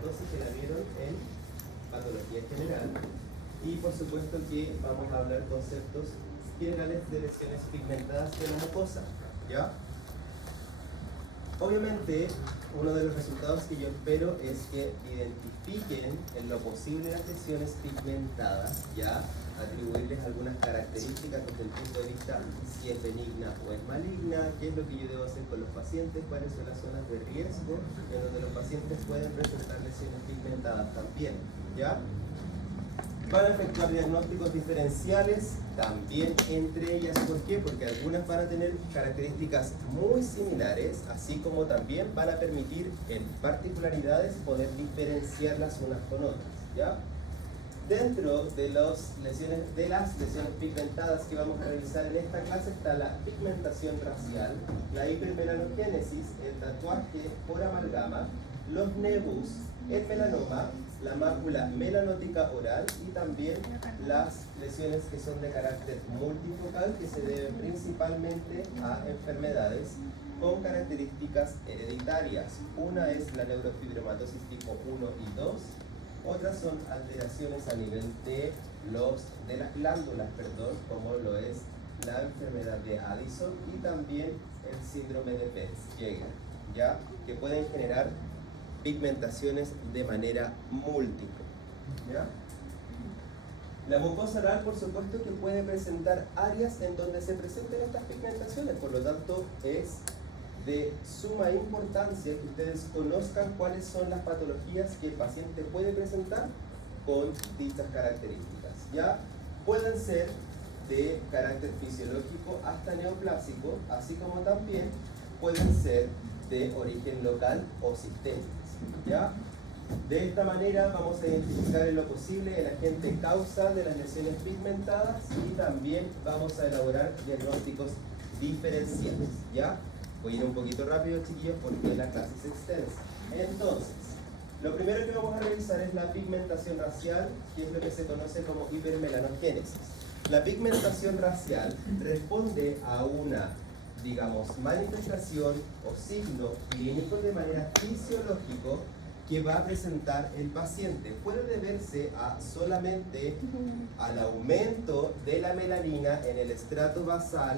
hiperpiigmomatosis que la vieron en patología general. Y por supuesto que vamos a hablar conceptos generales de lesiones pigmentadas de la mucosa, ¿ya? Obviamente, uno de los resultados que yo espero es que identifiquen en lo posible las lesiones pigmentadas, ¿ya? Atribuirles algunas características desde el punto de vista si es benigna o es maligna, qué es lo que yo debo hacer con los pacientes, cuáles son las zonas de riesgo en donde los pacientes pueden presentar lesiones pigmentadas también, ¿ya? Van a efectuar diagnósticos diferenciales también entre ellas. ¿Por qué? Porque algunas van a tener características muy similares, así como también van a permitir en particularidades poder diferenciarlas unas con otras, ¿ya? Dentro de las lesiones pigmentadas que vamos a revisar en esta clase está la pigmentación racial, la hipermelanogénesis, el tatuaje por amalgama, los nebus, el melanoma, la mácula melanótica oral y también las lesiones que son de carácter multifocal que se deben principalmente a enfermedades con características hereditarias. Una es la neurofibromatosis tipo 1 y 2, otras son alteraciones a nivel de las glándulas, como lo es la enfermedad de Addison y también el síndrome de Peutz-Jeghers, ¿ya? Que pueden generar pigmentaciones de manera múltiple, ¿ya? La mucosa oral, por supuesto, que puede presentar áreas en donde se presenten estas pigmentaciones, por lo tanto es de suma importancia que ustedes conozcan cuáles son las patologías que el paciente puede presentar con dichas características, ¿ya? Pueden ser de carácter fisiológico hasta neoplásico, así como también pueden ser de origen local o sistémico, ¿ya? De esta manera vamos a identificar en lo posible el agente causa de las lesiones pigmentadas y también vamos a elaborar diagnósticos diferenciales, ¿ya? Voy a ir un poquito rápido, chiquillos, porque la clase es extensa. Entonces, lo primero que vamos a revisar es la pigmentación racial, que es lo que se conoce como hipermelanogénesis. La pigmentación racial responde a una, digamos, manifestación o signo clínico de manera fisiológico que va a presentar el paciente. Puede deberse solamente al aumento de la melanina en el estrato basal,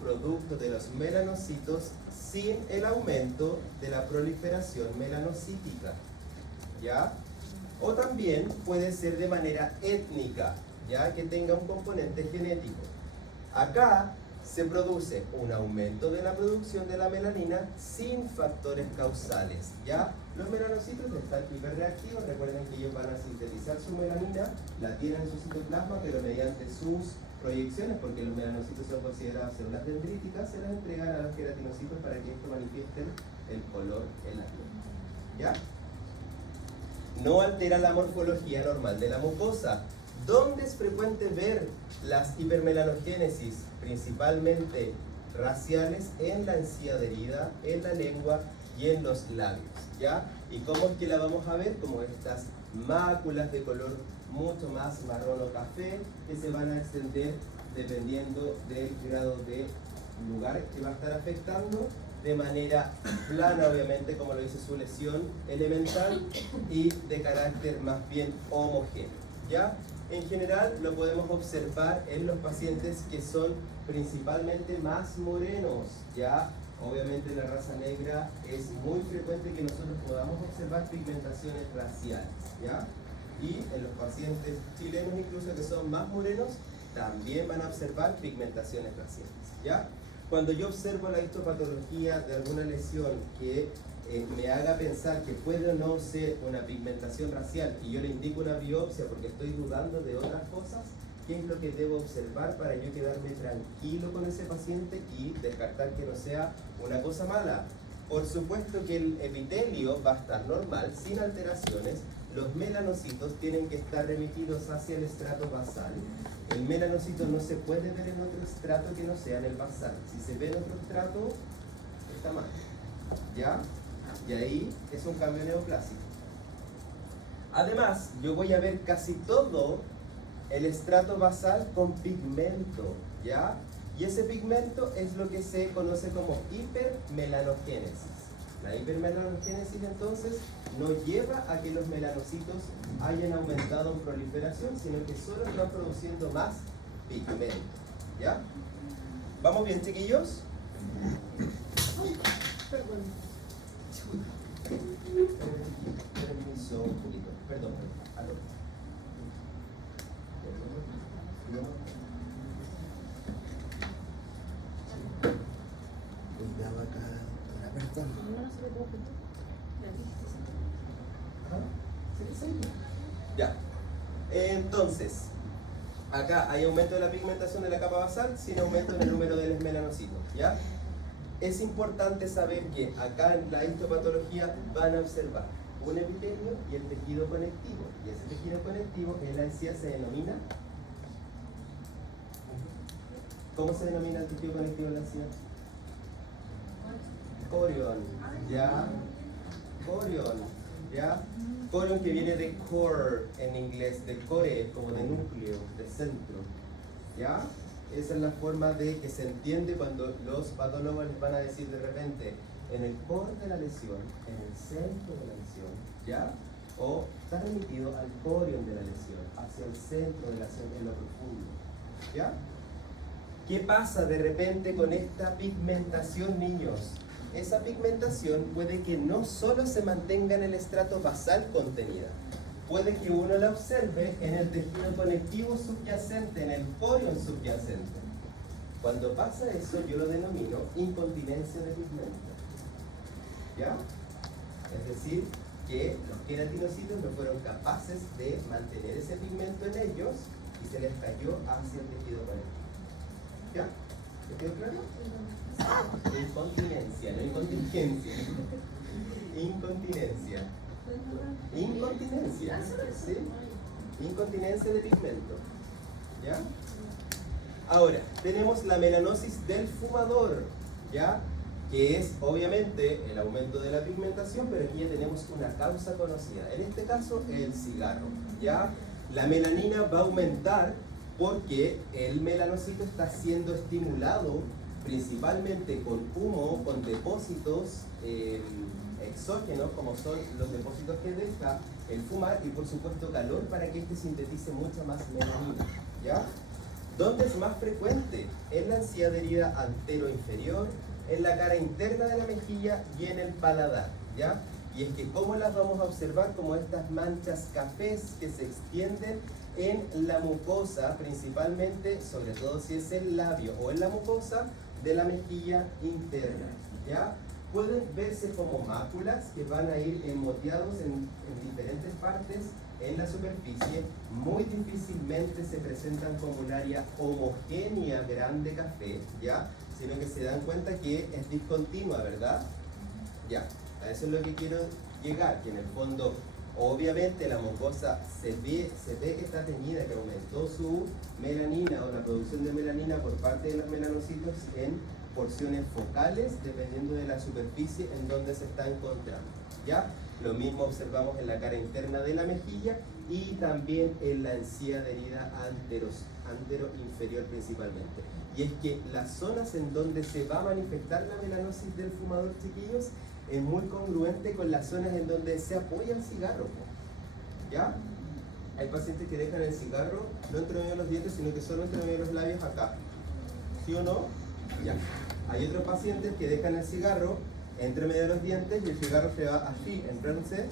producto de los melanocitos, sin el aumento de la proliferación melanocítica, ¿ya? O también puede ser de manera étnica, ya que tenga un componente genético. Acá se produce un aumento de la producción de la melanina sin factores causales, ¿ya? Los melanocitos están hiperreactivos, recuerden que ellos van a sintetizar su melanina, la tienen en su citoplasma, pero mediante sus proyecciones, porque los melanocitos son considerados células dendríticas, se las entregan a los queratinocitos para que esto manifiesten el color en la piel, ¿ya? No altera la morfología normal de la mucosa. ¿Dónde es frecuente ver las hipermelanogénesis? Principalmente raciales en la encía adherida, en la lengua y en los labios, ¿ya? ¿Y cómo es que la vamos a ver? Como estas máculas de color mucho más marrón o café que se van a extender dependiendo del grado de lugar que va a estar afectando, de manera plana, obviamente, como lo dice su lesión elemental, y de carácter más bien homogéneo, ¿ya? En general lo podemos observar en los pacientes que son principalmente más morenos, ¿ya? Obviamente en la raza negra es muy frecuente que nosotros podamos observar pigmentaciones raciales, ¿ya? Y en los pacientes chilenos incluso que son más morenos también van a observar pigmentaciones raciales, ¿ya? Cuando yo observo la histopatología de alguna lesión que me haga pensar que puede o no ser una pigmentación racial y yo le indico una biopsia porque estoy dudando de otras cosas, ¿qué es lo que debo observar para yo quedarme tranquilo con ese paciente y descartar que no sea una cosa mala? Por supuesto que el epitelio va a estar normal, sin alteraciones. Los melanocitos tienen que estar remitidos hacia el estrato basal. El melanocito no se puede ver en otro estrato que no sea en el basal. Si se ve en otro estrato, está mal, ¿ya? Y ahí es un cambio neoplásico. Además, yo voy a ver casi todo el estrato basal con pigmento, ¿ya? Y ese pigmento es lo que se conoce como hipermelanogénesis. La hipermelanogénesis entonces no lleva a que los melanocitos hayan aumentado en proliferación, sino que solo están produciendo más pigmento. ¿Ya? ¿Vamos bien, chiquillos? Permiso, un poquito. Perdón. Aló. Cuidado acá, doctora, perdón. Ya. Entonces, acá hay aumento de la pigmentación de la capa basal sin aumento en el número de los melanocitos. ¿Ya? Es importante saber que acá en la histopatología van a observar un epitelio y el tejido conectivo. Y ese tejido conectivo en la encía se denomina. ¿Cómo se denomina el tejido conectivo en la encía? Corion. ¿Ya? Corion. ¿Ya? Corion, que viene de core en inglés, de core, como de núcleo, de centro. ¿Ya? Esa es la forma de que se entiende cuando los patólogos les van a decir de repente en el core de la lesión, en el centro de la lesión, ¿ya? O está remitido al corion de la lesión, hacia el centro de la lesión, en lo profundo. ¿Ya? ¿Qué pasa de repente con esta pigmentación, niños? Esa pigmentación puede que no solo se mantenga en el estrato basal contenida, puede que uno la observe en el tejido conectivo subyacente, en el corion subyacente. Cuando pasa eso, yo lo denomino incontinencia de pigmento. ¿Ya? Es decir, que los queratinocitos no fueron capaces de mantener ese pigmento en ellos y se les cayó hacia el tejido conectivo. ¿Ya? ¿Te quedó claro? Incontinencia, no incontingencia. Incontinencia. Incontinencia, ¿sí? Incontinencia de pigmento. ¿Ya? Ahora, tenemos la melanosis del fumador, ¿ya? Que es obviamente el aumento de la pigmentación, pero aquí ya tenemos una causa conocida. En este caso, el cigarro, ¿ya? La melanina va a aumentar porque el melanocito está siendo estimulado principalmente con humo, con depósitos exógenos, como son los depósitos que deja el fumar, y por supuesto calor para que este sintetice mucha más melanina. ¿Ya? ¿Dónde es más frecuente? En la encía adherida antero-inferior, en la cara interna de la mejilla y en el paladar. ¿Ya? Y es que ¿cómo las vamos a observar? Como estas manchas cafés que se extienden en la mucosa, principalmente, sobre todo si es el labio o en la mucosa de la mejilla interna. ¿Ya? Pueden verse como máculas que van a ir moteados en diferentes partes en la superficie. Muy difícilmente se presentan como un área homogénea grande café, ¿ya? Sino que se dan cuenta que es discontinua, ¿verdad? Ya, a eso es lo que quiero llegar, que en el fondo obviamente la mucosa se ve que está teñida, que aumentó su melanina o la producción de melanina por parte de los melanocitos en porciones focales, dependiendo de la superficie en donde se está encontrando. ¿Ya? Lo mismo observamos en la cara interna de la mejilla y también en la encía adherida antero-inferior principalmente. Y es que las zonas en donde se va a manifestar la melanosis del fumador, chiquillos, es muy congruente con las zonas en donde se apoya el cigarro. ¿Ya? Hay pacientes que dejan el cigarro no entre medio de los dientes, sino que solo entre medio de los labios acá. ¿Sí o no? Ya. Hay otros pacientes que dejan el cigarro entre medio de los dientes y el cigarro se va así, entonces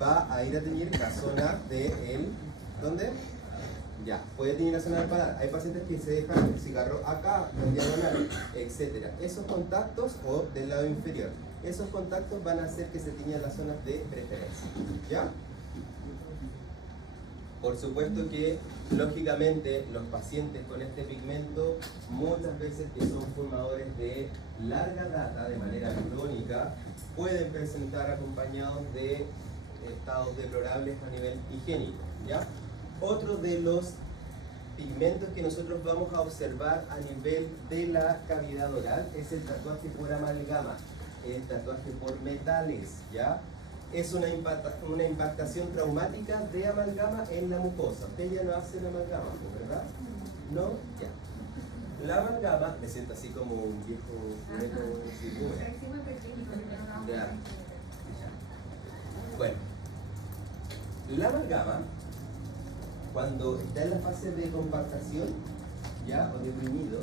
va a ir a teñir la zona de el... ¿Dónde? Ya, puede teñir la zona del paladar. Hay pacientes que se dejan el cigarro acá, en diagonal, etc. Esos contactos, o del lado inferior, esos contactos van a hacer que se tiñan las zonas de preferencia. ¿Ya? Por supuesto que, lógicamente, los pacientes con este pigmento, muchas veces que son fumadores de larga data, de manera crónica, pueden presentar acompañados de estados deplorables a nivel higiénico. ¿Ya? Otro de los pigmentos que nosotros vamos a observar a nivel de la cavidad oral es el tatuaje por amalgama, el tatuaje por metales. ¿Ya? Es una impactación traumática de amalgama en la mucosa. Usted ya no hace la amalgama, ¿verdad? ¿No? Ya. La amalgama, me siento así como un viejo ya. Bueno, la amalgama, cuando está en la fase de compactación, ya, o de bruñido,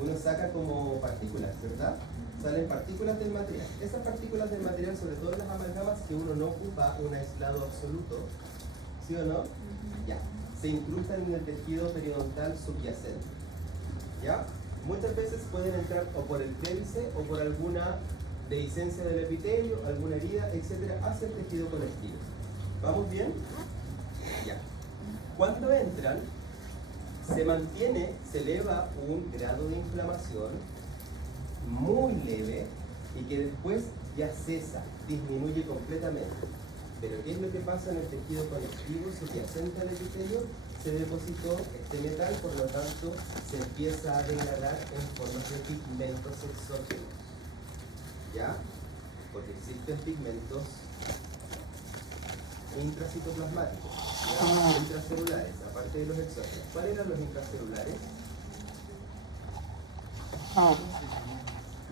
uno saca como partículas, ¿verdad? Salen partículas del material. Esas partículas del material, sobre todo las amalgamas, que uno no ocupa un aislado absoluto, ¿sí o no? Ya, se incrustan en el tejido periodontal subyacente, ¿ya? Muchas veces pueden entrar o por el clérice o por alguna dehiscencia del epitelio, alguna herida, etcétera, hacia el tejido conectivo. ¿Vamos bien? Ya. Cuando entran, se mantiene, se eleva un grado de inflamación muy leve y que después ya cesa, disminuye completamente. Pero ¿qué es lo que pasa en el tejido conectivo subyacente al epitelio? Se depositó este metal, por lo tanto se empieza a degradar en forma de pigmentos exógenos. ¿Ya? Porque existen pigmentos intracitoplasmáticos, ¿ya? Intracelulares, aparte de los exógenos. ¿Cuáles eran los intracelulares?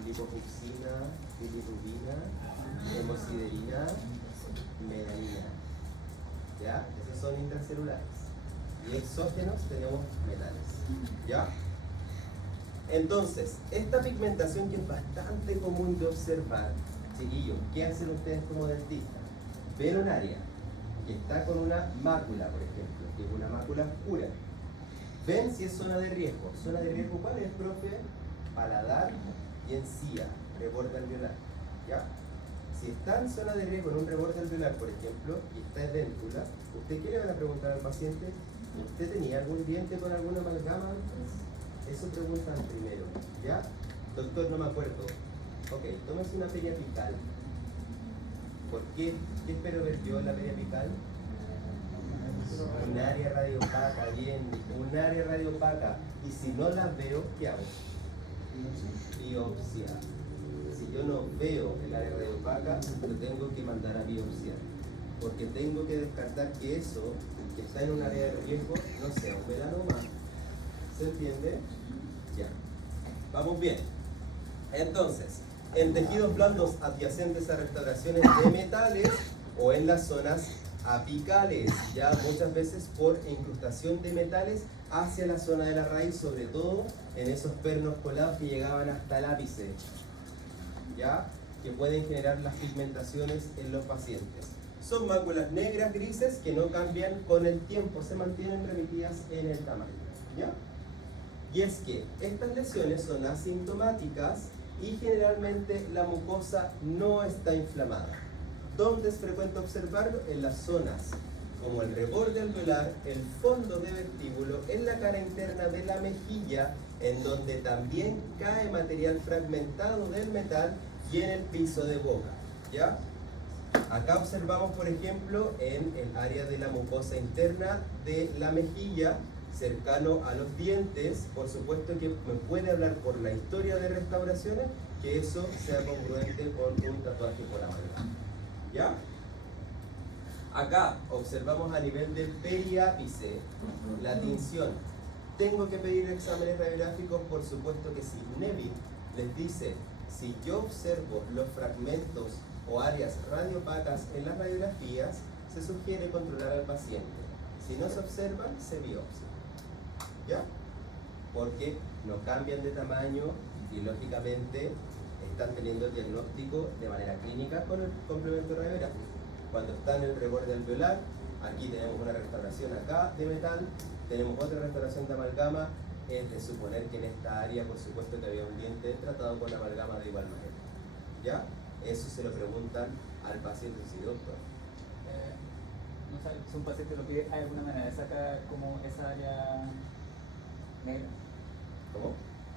Lipofucsina, bilirrubina, hemosiderina, melanina. ¿Ya? Esos son intracelulares. Y exógenos tenemos metales. ¿Ya? Entonces, esta pigmentación que es bastante común de observar, chiquillos, ¿qué hacen ustedes como dentistas? Ven un área que está con una mácula, por ejemplo, que es una mácula oscura. Ven si es zona de riesgo. ¿Zona de riesgo cuál es, profe? Paladar y encía, reborde alveolar. ¿Ya? Si está en zona de riesgo, en un reborde alveolar, por ejemplo, y está en déntula, ¿usted qué le van a preguntar al paciente? ¿Usted tenía algún diente con alguna amalgama antes? Eso preguntan primero, ¿ya? Doctor, no me acuerdo. Ok, tómese una periapical. ¿Por qué? ¿Qué espero ver yo en la periapical? Un área radiopaca, bien, un área radiopaca. Y si no la veo, ¿qué hago? Biopsia. Si yo no veo el área radiopaca, lo tengo que mandar a biopsiar. Porque tengo que descartar que eso, que está en un área de riesgo, no sea un melanoma. ¿Se entiende? Ya. Vamos bien. Entonces, en tejidos blandos adyacentes a restauraciones de metales o en las zonas apicales, ya muchas veces por incrustación de metales hacia la zona de la raíz, sobre todo en esos pernos colados que llegaban hasta el ápice, ya, que pueden generar las pigmentaciones en los pacientes. Son máculas negras, grises, que no cambian con el tiempo, se mantienen remitidas en el tamaño, ¿ya? Y es que estas lesiones son asintomáticas y generalmente la mucosa no está inflamada. ¿Dónde es frecuente observarlo? En las zonas como el reborde alveolar, el fondo de vestíbulo, en la cara interna de la mejilla, en donde también cae material fragmentado del metal, y en el piso de boca, ¿ya? Acá observamos, por ejemplo, en el área de la mucosa interna de la mejilla, cercano a los dientes. Por supuesto que me puede hablar por la historia de restauraciones que eso sea congruente con un tatuaje por amalgama, ¿ya? Acá observamos a nivel del periápice la tinción. ¿Tengo que pedir exámenes radiográficos? Por supuesto que sí. Neville les dice, si yo observo los fragmentos o áreas radiopacas en las radiografías, se sugiere controlar al paciente. Si no se observan, se biopsia, ¿ya? Porque no cambian de tamaño y lógicamente están teniendo el diagnóstico de manera clínica con el complemento radiográfico. Cuando está en el reborde alveolar, aquí tenemos una restauración acá de metal, tenemos otra restauración de amalgama, es de suponer que en esta área, por supuesto, que había un diente tratado con amalgama de igual manera, ¿ya? Eso se lo preguntan al paciente, sí, doctor. No sabe, si un paciente lo pide, ¿hay alguna manera de sacar como esa área negra? ¿Cómo?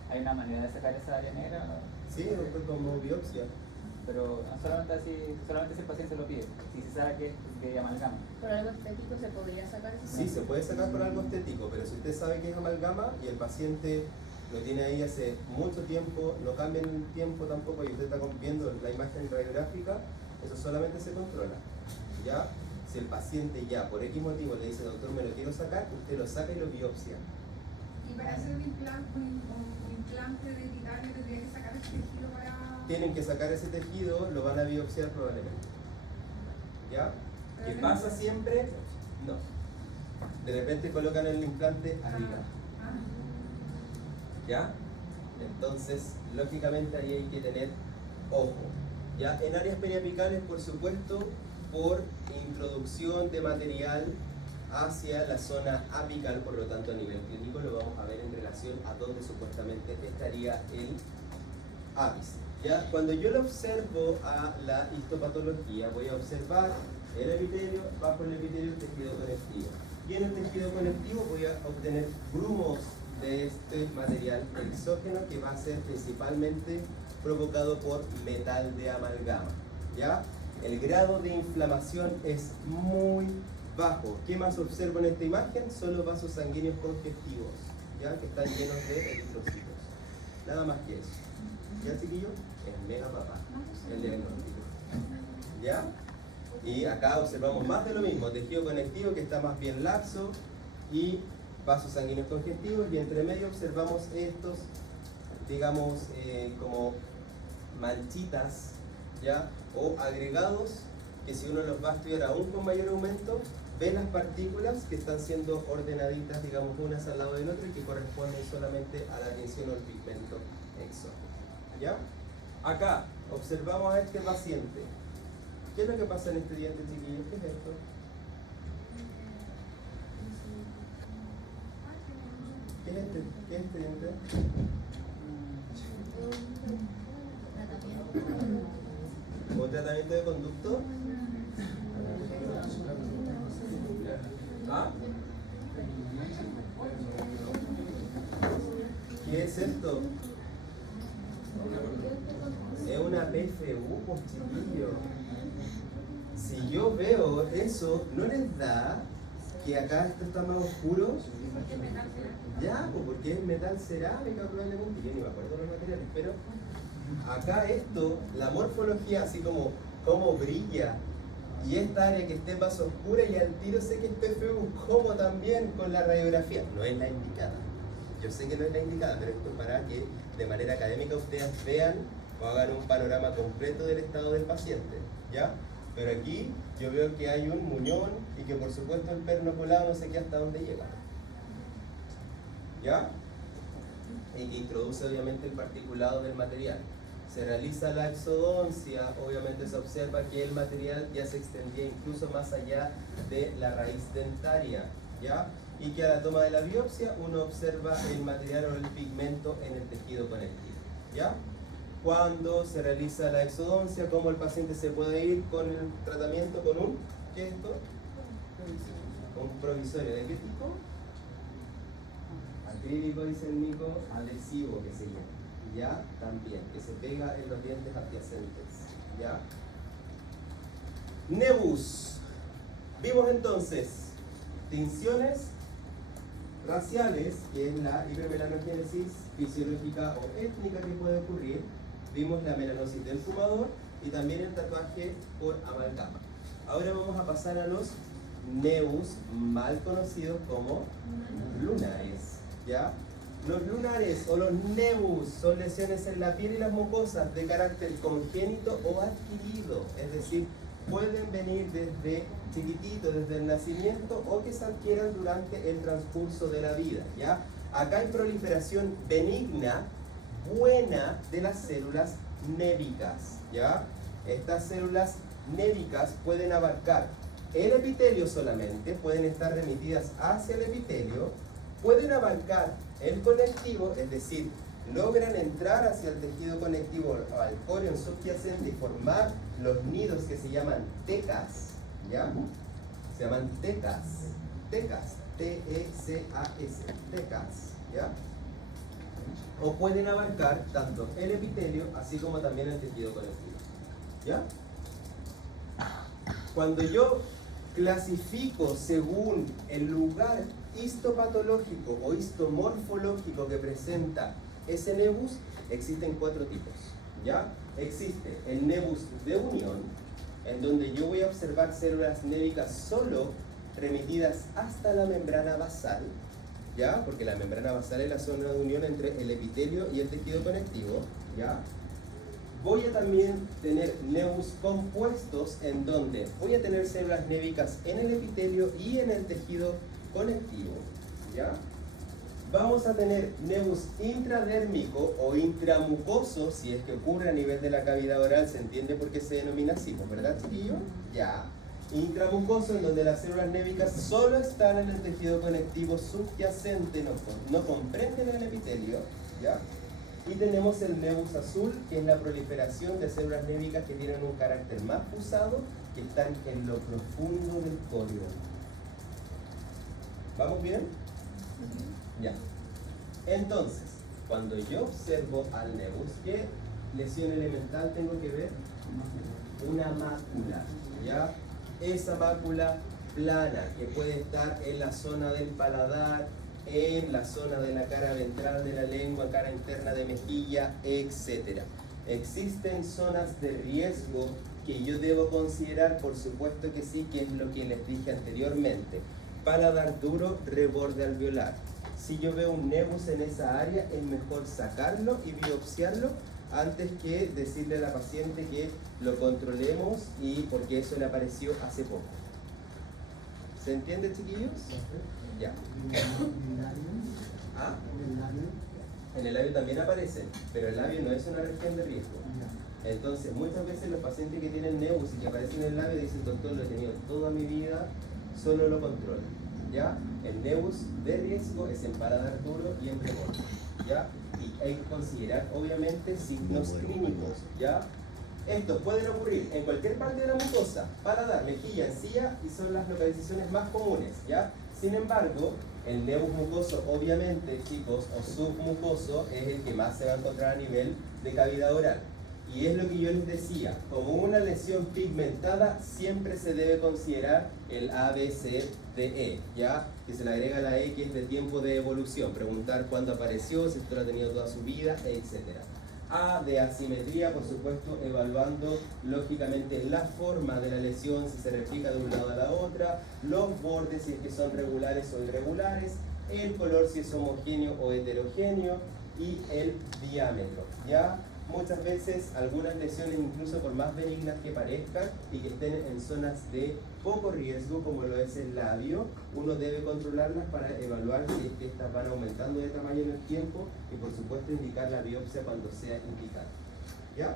¿Hay una manera de sacar esa área negra? Sí, doctor, como biopsia. Pero no solamente así, solamente si el paciente lo pide, si se sabe que amalgama. ¿Por algo estético se podría sacar eso? Sí, se puede sacar por algo estético, pero si usted sabe que es amalgama y el paciente lo tiene ahí hace mucho tiempo, no cambia en el tiempo tampoco, y usted está viendo la imagen radiográfica, eso solamente se controla, ¿ya? Si el paciente ya por X motivo le dice, doctor, me lo quiero sacar, usted lo saca y lo biopsia. ¿Y Y para hacer un implante de titanio tendría que sacar ese tejido para... Tienen que sacar ese tejido, lo van a biopsiar probablemente. ¿Ya? ¿Qué pasa siempre? No. De repente colocan el implante arriba. ¿Ya? Entonces, lógicamente ahí hay que tener ojo. ¿Ya? En áreas periapicales, por supuesto, por introducción de material hacia la zona apical, por lo tanto a nivel clínico lo vamos a ver en relación a donde supuestamente estaría el ápice. ¿Ya? Cuando yo lo observo a la histopatología, voy a observar el epitelio, bajo el epitelio el tejido conectivo. Y en el tejido conectivo voy a obtener grumos de este material exógeno que va a ser principalmente provocado por metal de amalgama. ¿Ya? El grado de inflamación es muy bajo. ¿Qué más observo en esta imagen? Son los vasos sanguíneos congestivos, ¿ya? Que están llenos de eritrocitos. Nada más que eso. ¿Ya, chiquillo? Es mega papá el diagnóstico. ¿Ya? Y acá observamos más de lo mismo, tejido conectivo que está más bien laxo y vasos sanguíneos congestivos, y entre medio observamos estos, digamos, como manchitas, ¿ya? O agregados que si uno los va a estudiar aún con mayor aumento, ve las partículas que están siendo ordenaditas, digamos, unas al lado del otro y que corresponden solamente a la tinción o al pigmento exógeno. ¿Ya? Acá observamos a este paciente. ¿Qué es lo que pasa en este diente, chiquillos? ¿Qué es esto? ¿Qué es este diente? ¿Un tratamiento de conducto? ¿Ah? ¿Qué es esto? Es una PFU, pues, chiquillo. Si yo veo eso, ¿no les da que acá esto está más oscuro? Ya, pues porque es metal cerámica probablemente, yo ni me acuerdo de los materiales, pero acá esto, la morfología así como brilla, y esta área que esté más oscura y al tiro sé que es PFU, como también con la radiografía, no es la indicada. Yo sé que no es la indicada, pero esto es para que de manera académica ustedes vean o hagan un panorama completo del estado del paciente, ¿ya? Pero aquí yo veo que hay un muñón y que por supuesto el perno colado no sé qué hasta dónde llega, ¿ya? Y que introduce obviamente el particulado del material. Se realiza la exodoncia, obviamente se observa que el material ya se extendía incluso más allá de la raíz dentaria, ¿ya? Y que a la toma de la biopsia uno observa el material o el pigmento en el tejido conectivo, ¿ya? Cuando se realiza la exodoncia, ¿cómo el paciente se puede ir con el tratamiento? Con un, ¿qué es esto? Un provisorio. ¿De qué tipo? Acrílico, dice el Nico, adhesivo que se llama. ¿Ya? También, que se pega en los dientes adyacentes. ¿Ya? Nebus. Vimos entonces tinciones raciales, que es la hipermelanogénesis fisiológica o étnica que puede ocurrir. Vimos la melanosis del fumador y también el tatuaje por amalgama. Ahora vamos a pasar a los nebus, mal conocidos como lunares. ¿Ya? Los lunares o los nebus son lesiones en la piel y las mucosas de carácter congénito o adquirido, es decir, pueden venir desde chiquitito, desde el nacimiento, o que se adquieran durante el transcurso de la vida, ¿ya? Acá hay proliferación benigna, buena, de las células névicas, ¿ya? Estas células névicas pueden abarcar el epitelio solamente, pueden estar remitidas hacia el epitelio, pueden abarcar el conectivo, es decir, logran entrar hacia el tejido conectivo o al corion subyacente y formar los nidos que se llaman tecas, ¿ya? Se llaman tecas, T-E-C-A-S, tecas, ¿ya? O pueden abarcar tanto el epitelio así como también el tejido conectivo, ¿ya? Cuando yo clasifico según el lugar histopatológico o histomorfológico que presenta ese nebus, existen 4 tipos, ¿ya? Existe el nebus de unión, en donde yo voy a observar células névicas solo remitidas hasta la membrana basal, ¿ya? Porque la membrana basal es la zona de unión entre el epitelio y el tejido conectivo, ¿ya? Voy a también tener nevus compuestos en donde voy a tener células névicas en el epitelio y en el tejido conectivo, ¿ya? Vamos a tener nevus intradérmico o intramucoso, si es que ocurre a nivel de la cavidad oral, se entiende por qué se denomina así, ¿verdad, chiquillo? Ya. Intramucoso, en donde las células névicas solo están en el tejido conectivo subyacente, no comprenden el epitelio, ¿ya? Y tenemos el nevus azul, que es la proliferación de células névicas que tienen un carácter más fusado, que están en lo profundo del córeo. ¿Vamos bien? Ya. Entonces, cuando yo observo al nevus, ¿qué lesión elemental tengo que ver? Una mácula, ¿ya? Esa mácula plana que puede estar en la zona del paladar, en la zona de la cara ventral de la lengua, cara interna de mejilla, etc. ¿Existen zonas de riesgo que yo debo considerar? Por supuesto que sí, que es lo que les dije anteriormente. Paladar duro, reborde alveolar. Si yo veo un nevus en esa área, es mejor sacarlo y biopsiarlo antes que decirle a la paciente que lo controlemos, y porque eso le apareció hace poco. ¿Se entiende, chiquillos? Ya. ¿Ah? En el labio también aparecen, pero el labio no es una región de riesgo. Entonces, muchas veces los pacientes que tienen nevus y que aparecen en el labio dicen: doctor, lo he tenido toda mi vida, solo lo controlo. ¿Ya? El nevus de riesgo es en paladar duro y en reborde, ¿ya? Y hay que considerar, obviamente, signos clínicos, ¿ya? Estos pueden ocurrir en cualquier parte de la mucosa, paladar, mejilla, encía, y son las localizaciones más comunes, ¿ya? Sin embargo, el nevus mucoso, obviamente, chicos, o submucoso, es el que más se va a encontrar a nivel de cavidad oral. Y es lo que yo les decía, como una lesión pigmentada siempre se debe considerar el ABCDE, ¿ya? Que se le agrega la E, que es de tiempo de evolución, preguntar cuándo apareció, si esto lo ha tenido toda su vida, etc. A de asimetría, por supuesto, evaluando lógicamente la forma de la lesión, si se replica de un lado a la otra, los bordes, si es que son regulares o irregulares, el color, si es homogéneo o heterogéneo, y el diámetro, ¿ya? Muchas veces algunas lesiones, incluso por más benignas que parezcan y que estén en zonas de poco riesgo, como lo es el labio, uno debe controlarlas para evaluar si es que estas van aumentando de tamaño en el tiempo, y por supuesto indicar la biopsia cuando sea indicada. ¿Ya?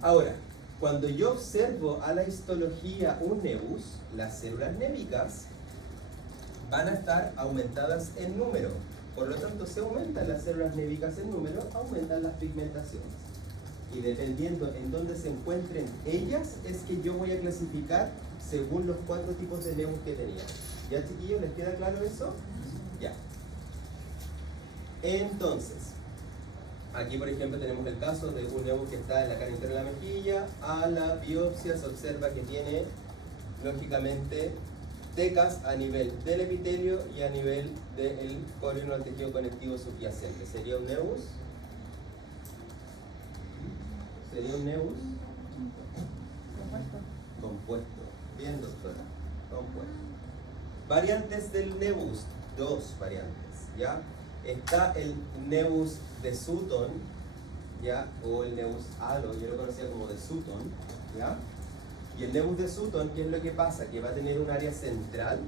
Ahora, cuando yo observo a la histología un nevus, las células névicas van a estar aumentadas en número. Por lo tanto, si aumentan las células névicas en número, aumentan las pigmentaciones. Y dependiendo en dónde se encuentren ellas, es que yo voy a clasificar según los 4 tipos de nevus que tenía. ¿Ya, chiquillos? ¿Les queda claro eso? Ya. Entonces, aquí por ejemplo tenemos el caso de un nevus que está en la cara interna de la mejilla. A la biopsia se observa que tiene, lógicamente, tecas a nivel del epitelio y a nivel del córeo, el tejido conectivo subyacente. ¿Sería un nevus? ¿Sería un nevus? Compuesto. Bien, doctora. Compuesto. Variantes del nevus. 2 variantes, ¿ya? Está el nevus de Sutton, ¿ya? O el nevus halo, yo lo conocía como de Sutton, ¿ya? Y el nevus de Sutton, ¿qué es lo que pasa? Que va a tener un área central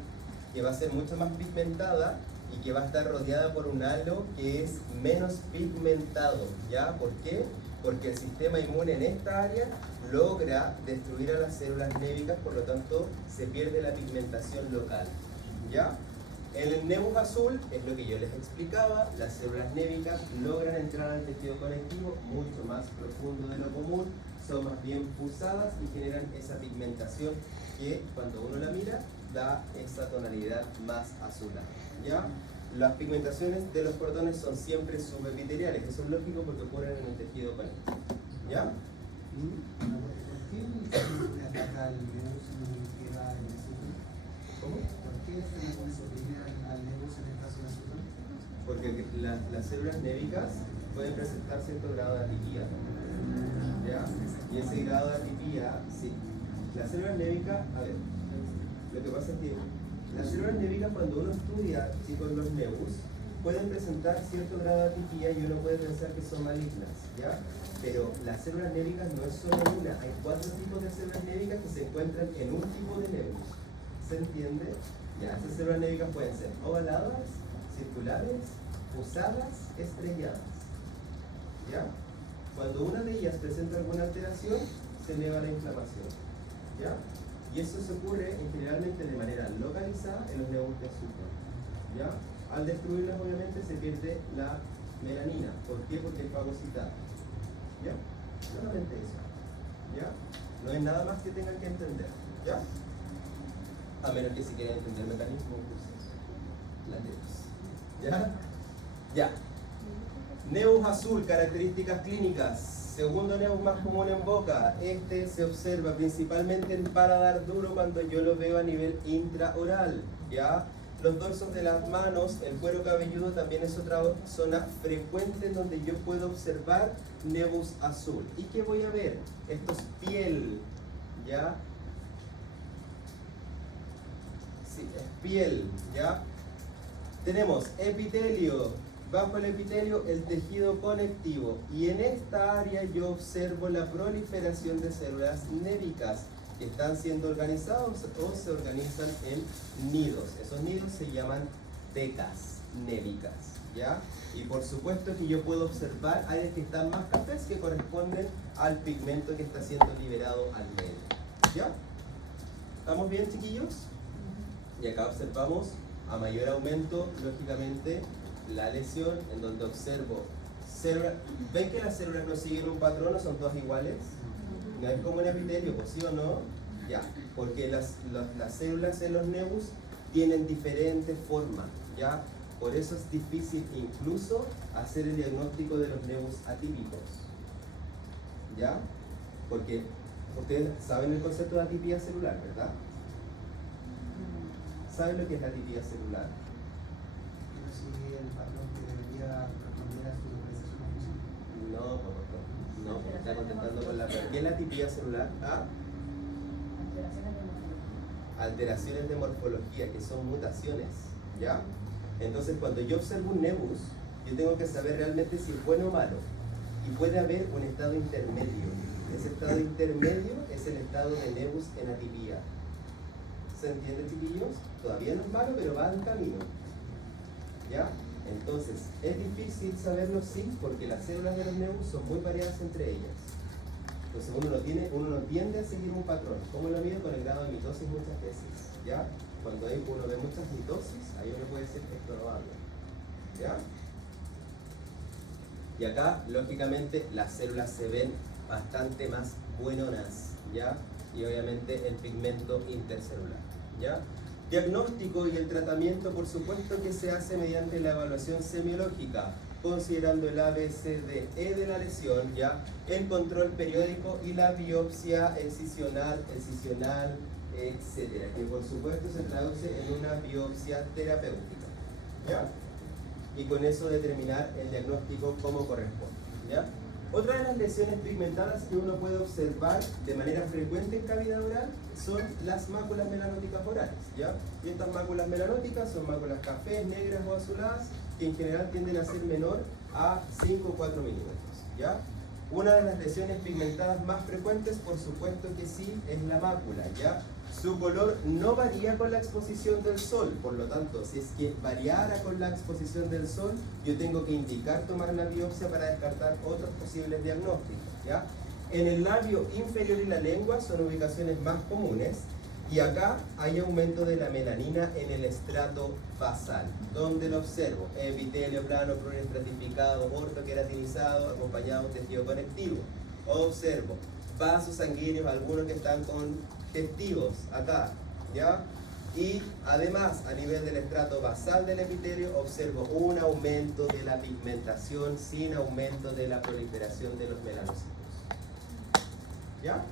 que va a ser mucho más pigmentada y que va a estar rodeada por un halo que es menos pigmentado, ¿ya? ¿Por qué? Porque el sistema inmune en esta área logra destruir a las células névicas, por lo tanto se pierde la pigmentación local, ¿ya? En el nevus azul, es lo que yo les explicaba, las células névicas logran entrar al tejido conectivo mucho más profundo de lo común, son más bien fusadas y generan esa pigmentación que cuando uno la mira da esa tonalidad más azulada, ¿ya? Las pigmentaciones de los protones son siempre subepiteliales, eso es lógico porque ocurren en el tejido conectivo, ¿ya? ¿Por qué se ataca al nevus y queda en el Sutton? ¿Cómo? ¿Por qué se suprimir al nevus en el caso de Sutton? Porque las células névicas pueden presentar cierto grado de atipía, ¿ya? Y ese grado de atipía, sí. Las células névicas, a ver, lo que pasa es que Las células nébricas, cuando uno estudia, chicos, los nebus, pueden presentar cierto grado de atipía y uno puede pensar que son malignas, ¿ya? Pero las células nébricas no es solo una, hay 4 tipos de células nébricas que se encuentran en un tipo de nebus. ¿Se entiende? Ya, estas células nébricas pueden ser ovaladas, circulares, usadas, estrelladas. ¿Ya? Cuando una de ellas presenta alguna alteración, se eleva la inflamación. ¿Ya? Y eso se ocurre generalmente de manera localizada en los nebus de azúcar. ¿Ya? Al destruirlas, obviamente, se pierde la melanina. ¿Por qué? Porque es fagocitada. ¿Ya? Solamente eso. ¿Ya? No hay nada más que tengan que entender. ¿Ya? A menos que si quieren entender el mecanismo, pues eso. La nebus. ¿Ya? Ya. Nebus azul, características clínicas. Segundo nebus más común en boca. Este se observa principalmente en paladar duro cuando yo lo veo a nivel intraoral. ¿Ya? Los dorsos de las manos, el cuero cabelludo también es otra zona frecuente en donde yo puedo observar nebus azul. ¿Y qué voy a ver? Esto es piel. ¿Ya? Sí, es piel. ¿Ya? Tenemos epitelio. Bajo el epitelio, el tejido conectivo. Y en esta área yo observo la proliferación de células nébricas que están siendo organizados o se organizan en nidos. Esos nidos se llaman tecas nébricas, ¿ya? Y por supuesto que yo puedo observar áreas que están más cafés que corresponden al pigmento que está siendo liberado al medio, ¿ya? ¿Estamos bien, chiquillos? Y acá observamos a mayor aumento, lógicamente, la lesión en donde observo células. ¿Ven que las células no siguen un patrón o son todas iguales? No es como un epitelio, pues sí o no, ya, porque las células en los nebus tienen diferentes formas, ya, por eso es difícil incluso hacer el diagnóstico de los nebus atípicos, ya, porque ustedes saben el concepto de atipía celular, ¿verdad? ¿Saben lo que es la atipía celular? No sigue el patrón que debería responder a su localización funcional. No, está contestando con la... ¿Qué es la atipía celular? ¿Ah? Alteraciones de morfología, que son mutaciones, ¿ya? Entonces, cuando yo observo un nebus, yo tengo que saber realmente si es bueno o malo. Y puede haber un estado intermedio. Ese estado intermedio es el estado de nebus en atipía. ¿Se entiende, chiquillos? Todavía no es malo, pero va en camino. ¿Ya? Entonces, es difícil saberlo, sí, porque las células de los nebus son muy variadas entre ellas. Entonces uno no tiende a seguir un patrón. ¿Cómo lo mide? Con el grado de mitosis muchas veces. ¿Ya? Cuando uno ve muchas mitosis, ahí uno puede decir que es probable. ¿Ya? Y acá, lógicamente, las células se ven bastante más buenonas, ¿ya? Y obviamente el pigmento intercelular, ¿ya? Diagnóstico y el tratamiento, por supuesto que se hace mediante la evaluación semiológica, considerando el ABCDE de la lesión, ¿ya? El control periódico y la biopsia excisional, etcétera, que por supuesto se traduce en una biopsia terapéutica, ¿ya? Y con eso determinar el diagnóstico como corresponde, ¿ya? Otra de las lesiones pigmentadas que uno puede observar de manera frecuente en cavidad oral son las máculas melanóticas orales, ¿ya? Y estas máculas melanóticas son máculas cafés, negras o azuladas, que en general tienden a ser menor a 5 o 4 milímetros, ¿ya? Una de las lesiones pigmentadas más frecuentes, por supuesto que sí, es la mácula, ¿ya? Su color no varía con la exposición del sol, por lo tanto, si es que variara con la exposición del sol, yo tengo que indicar tomar una biopsia para descartar otros posibles diagnósticos, ¿ya? En el labio inferior y la lengua son ubicaciones más comunes, y acá hay aumento de la melanina en el estrato basal, donde lo observo: epitelio plano, pluriestratificado, ortoqueratinizado, acompañado de tejido conectivo. Observo vasos sanguíneos, algunos que están congestivos acá, ¿ya? Y además, a nivel del estrato basal del epitelio, observo un aumento de la pigmentación sin aumento de la proliferación de los melanocitos. ¿Ya?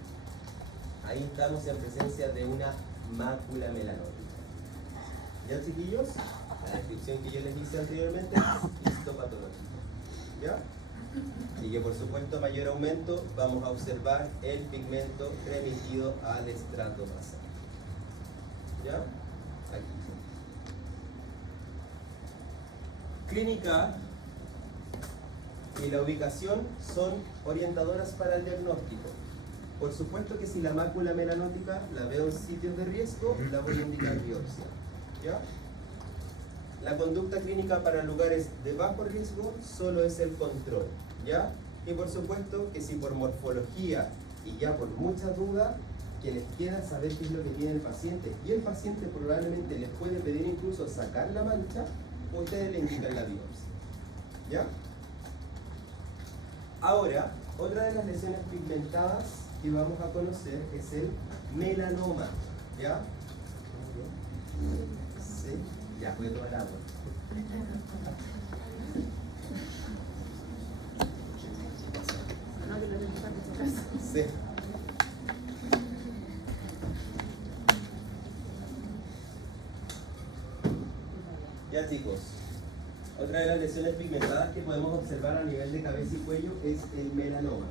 Ahí estamos en presencia de una mácula melanótica. ¿Ya, chiquillos? La descripción que yo les hice anteriormente es histopatológica. ¿Ya? Y que por supuesto, mayor aumento, vamos a observar el pigmento remitido al estrato basal. ¿Ya? Aquí. Clínica y la ubicación son orientadoras para el diagnóstico. Por supuesto que si la mácula melanótica la veo en sitios de riesgo, la voy a indicar biopsia. ¿Ya? La conducta clínica para lugares de bajo riesgo solo es el control. ¿Ya? Y por supuesto que si por morfología y ya por mucha duda, que les queda saber qué es lo que tiene el paciente, y el paciente probablemente les puede pedir incluso sacar la mancha, ustedes le indican la biopsia. ¿Ya? Ahora, otra de las lesiones pigmentadas que vamos a conocer es el melanoma. ¿Ya? Sí, ya puede tomar agua. Sí. Ya chicos, otra de las lesiones pigmentadas que podemos observar a nivel de cabeza y cuello es el melanoma.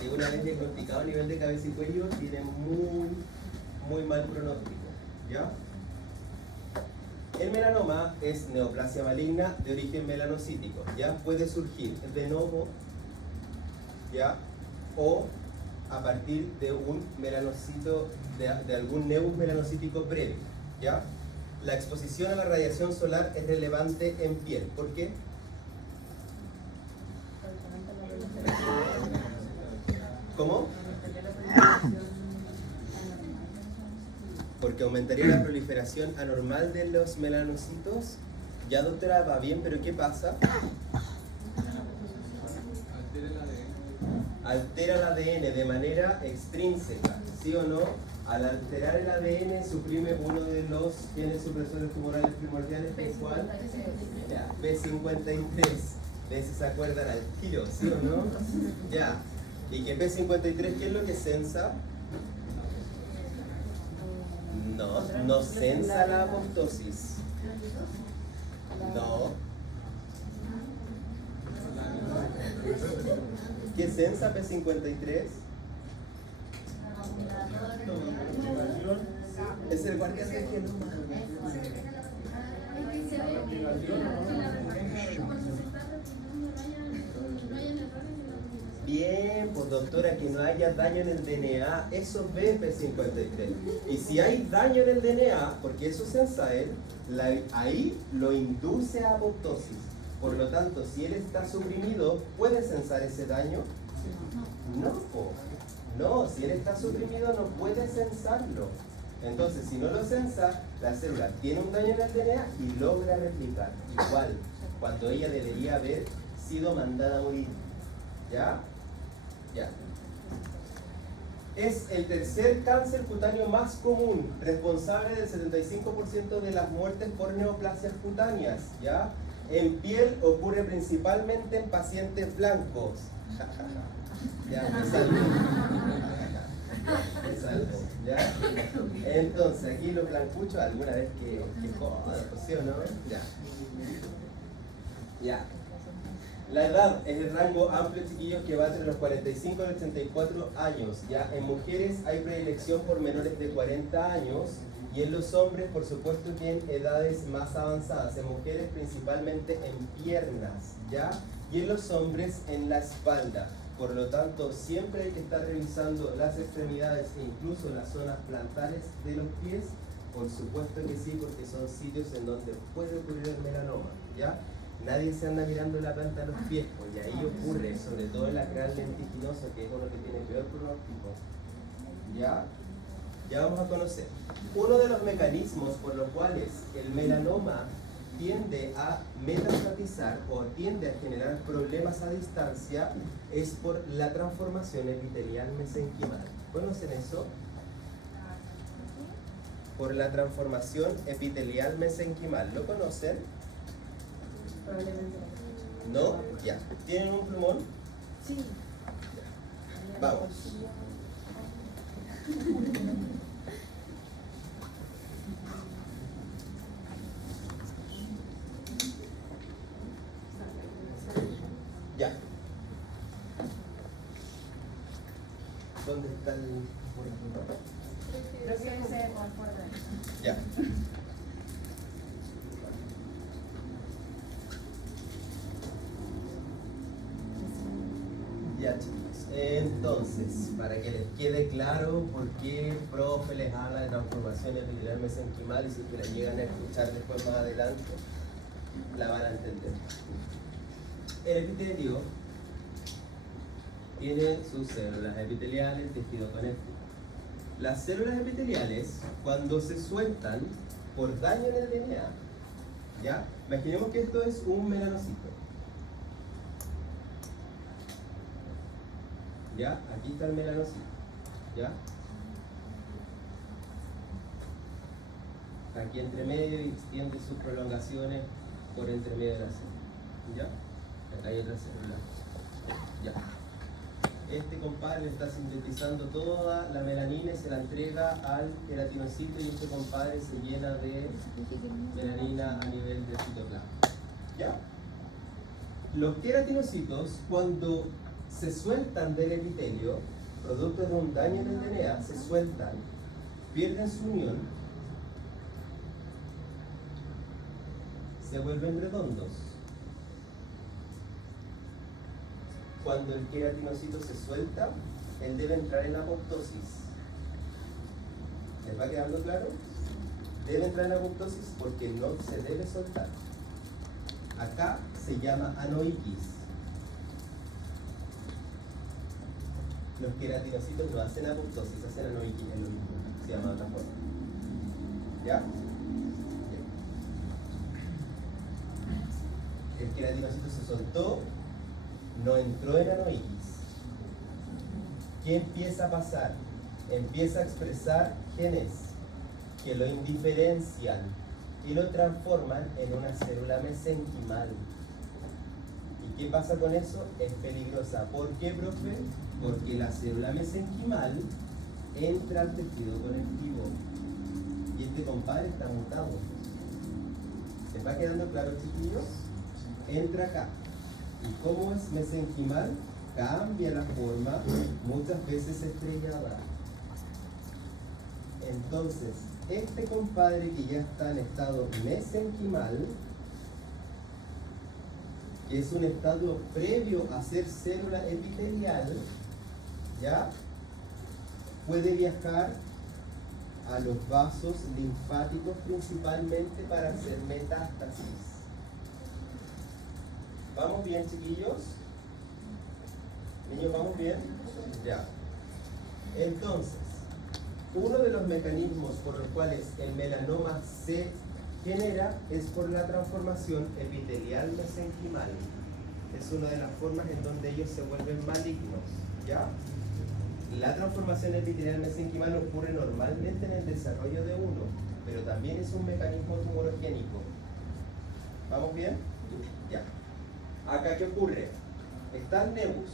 Que una vez diagnosticado a nivel de cabeza y cuello tiene muy mal pronóstico. ¿Ya? El melanoma es neoplasia maligna de origen melanocítico. ¿Ya? Puede surgir de novo, ¿ya? O a partir de un melanocito, de algún nevus melanocítico previo. ¿Ya? La exposición a la radiación solar es relevante en piel. ¿Por qué? ¿Cómo? Porque aumentaría la proliferación anormal de los melanocitos. Ya doctora, va bien, pero ¿qué pasa? Altera el ADN de manera extrínseca, ¿sí o no? Al alterar el ADN suprime uno de los genes supresores tumorales primordiales, que es ¿cuál? Ya, P53. ¿De si se acuerdan al tiro, sí o no? Ya. ¿Y que P53 qué es lo que sensa? No sensa la apoptosis. No. ¿Qué sensa P53? Es el guardián del genoma. Bien, pues doctora, que no haya daño en el DNA, eso es P53. Y si hay daño en el DNA, porque eso sensa él, ahí lo induce a apoptosis. Por lo tanto, si él está suprimido, ¿puede censar ese daño? No, si él está suprimido no puede censarlo. Entonces, si no lo censa, la célula tiene un daño en el DNA y logra replicar. Igual, cuando ella debería haber sido mandada a morir. ¿Ya? Ya. Es el tercer cáncer cutáneo más común, responsable del 75% de las muertes por neoplasias cutáneas. ¿Ya? En piel ocurre principalmente en pacientes blancos. Ya, me salgo. Me salgo, ¿ya? Entonces, aquí los blancuchos, alguna vez que joder, ¿sí o no? Ya. Ya. La edad es el rango amplio, chiquillos, que va entre los 45 y los 84 años. ¿Ya? En mujeres hay predilección por menores de 40 años y en los hombres, por supuesto, que en edades más avanzadas. En mujeres principalmente en piernas, ¿ya? Y en los hombres en la espalda. Por lo tanto, siempre hay que estar revisando las extremidades e incluso las zonas plantares de los pies. Por supuesto que sí, porque son sitios en donde puede ocurrir el melanoma, ¿ya? Nadie se anda mirando la planta de los pies, pues, y ahí ocurre, sobre todo en la craneal lentiginosa, que es uno que tiene peor pronóstico. ¿Ya? Ya vamos a conocer. Uno de los mecanismos por los cuales el melanoma tiende a metastatizar o tiende a generar problemas a distancia es por la transformación epitelial mesenquimal. ¿Conocen eso? Por la transformación epitelial mesenquimal. ¿Lo conocen? ¿No? Ya. ¿Tienen un plumón? Sí. Vamos. Ya. ¿Dónde está el...? Creo que debe ser por ahí. Ya. Ya, chicos. Entonces, para que les quede claro por qué el profe les habla de transformación epitelial mesenquimal y si que la llegan a escuchar después más adelante, la van a entender. El epitelio tiene sus células epiteliales, tejido conectivo. Las células epiteliales, cuando se sueltan por daño en el DNA, ¿ya? Imaginemos que esto es un melanocito. ¿Ya? Aquí está el melanocito. ¿Ya? Aquí entre medio y extiende sus prolongaciones por entre medio de la célula. ¿Ya? Acá hay otra célula. Ya. Este compadre le está sintetizando toda la melanina y se la entrega al queratinocito y este compadre se llena de melanina a nivel del citoplasma. ¿Ya? Los queratinocitos, cuando se sueltan del epitelio, producto de un daño en el DNA, se sueltan, pierden su unión, se vuelven redondos. Cuando el queratinocito se suelta, él debe entrar en apoptosis. ¿Les va quedando claro? Debe entrar en apoptosis porque no se debe soltar. Acá se llama anoiquis. Los queratinocitos no hacen apoptosis, hacen anoiquis, es lo mismo, se llama de otra forma. ¿Ya? El queratinocito se soltó, no entró en anoiquis. ¿Qué empieza a pasar? Empieza a expresar genes que lo indiferencian y lo transforman en una célula mesenquimal. ¿Y qué pasa con eso? Es peligrosa. ¿Por qué, profe? Porque la célula mesenquimal entra al tejido conectivo y este compadre está mutado. ¿Se va quedando claro, chiquillos? Entra acá. ¿Y cómo es mesenquimal? Cambia la forma, muchas veces estrellada. Entonces, este compadre que ya está en estado mesenquimal, que es un estado previo a ser célula epitelial, ¿ya? Puede viajar a los vasos linfáticos principalmente para hacer metástasis. ¿Vamos bien, chiquillos? ¿Niños, vamos bien? Ya. Entonces, uno de los mecanismos por los cuales el melanoma se genera es por la transformación epitelial mesenquimal. Es una de las formas en donde ellos se vuelven malignos, ¿ya? La transformación epitelial mesenquimal ocurre normalmente en el desarrollo de uno, pero también es un mecanismo tumorogénico. ¿Vamos bien? Ya. Acá, ¿qué ocurre? Está el nebus.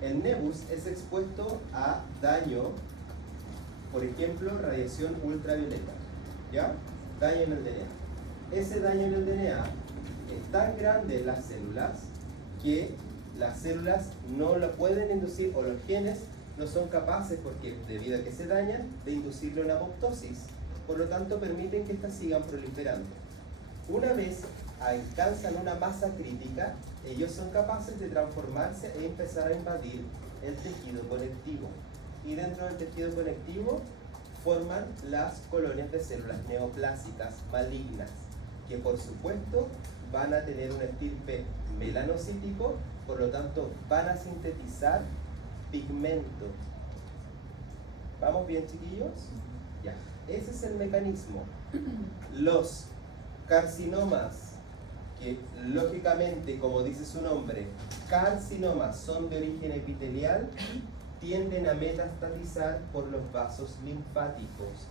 El nebus es expuesto a daño, por ejemplo, radiación ultravioleta. ¿Ya? Daño en el DNA. Ese daño en el DNA es tan grande en las células que las células no lo pueden inducir, o los genes no son capaces, porque debido a que se dañan, de inducirlo en apoptosis. Por lo tanto, permiten que éstas sigan proliferando. Una vez alcanzan una masa crítica, ellos son capaces de transformarse e empezar a invadir el tejido conectivo. Y dentro del tejido conectivo forman las colonias de células neoplásicas malignas, que por supuesto van a tener un estirpe melanocítico, por lo tanto van a sintetizar pigmento. ¿Vamos bien, chiquillos? Ya. Ese es el mecanismo. Los carcinomas, que lógicamente, como dice su nombre, carcinomas son de origen epitelial, tienden a metastatizar por los vasos linfáticos.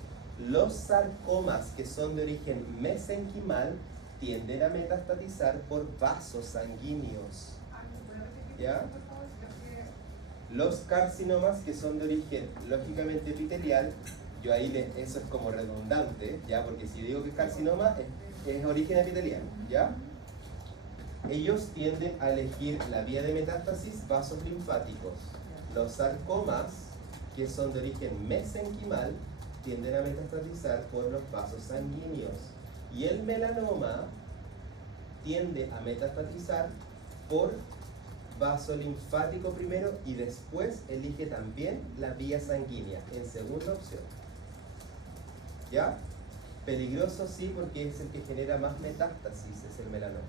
Los sarcomas, que son de origen mesenquimal, tienden a metastatizar por vasos sanguíneos. ¿Ya? Los carcinomas, que son de origen lógicamente epitelial, yo ahí eso es como redundante, ¿ya? Porque si digo que es carcinoma, es origen epitelial, ¿ya? Ellos tienden a elegir la vía de metástasis, vasos linfáticos. Los sarcomas, que son de origen mesenquimal, tienden a metastatizar por los vasos sanguíneos. Y el melanoma tiende a metastatizar por vaso linfático primero y después elige también la vía sanguínea en segunda opción. ¿Ya? Peligroso sí, porque es el que genera más metástasis, es el melanoma.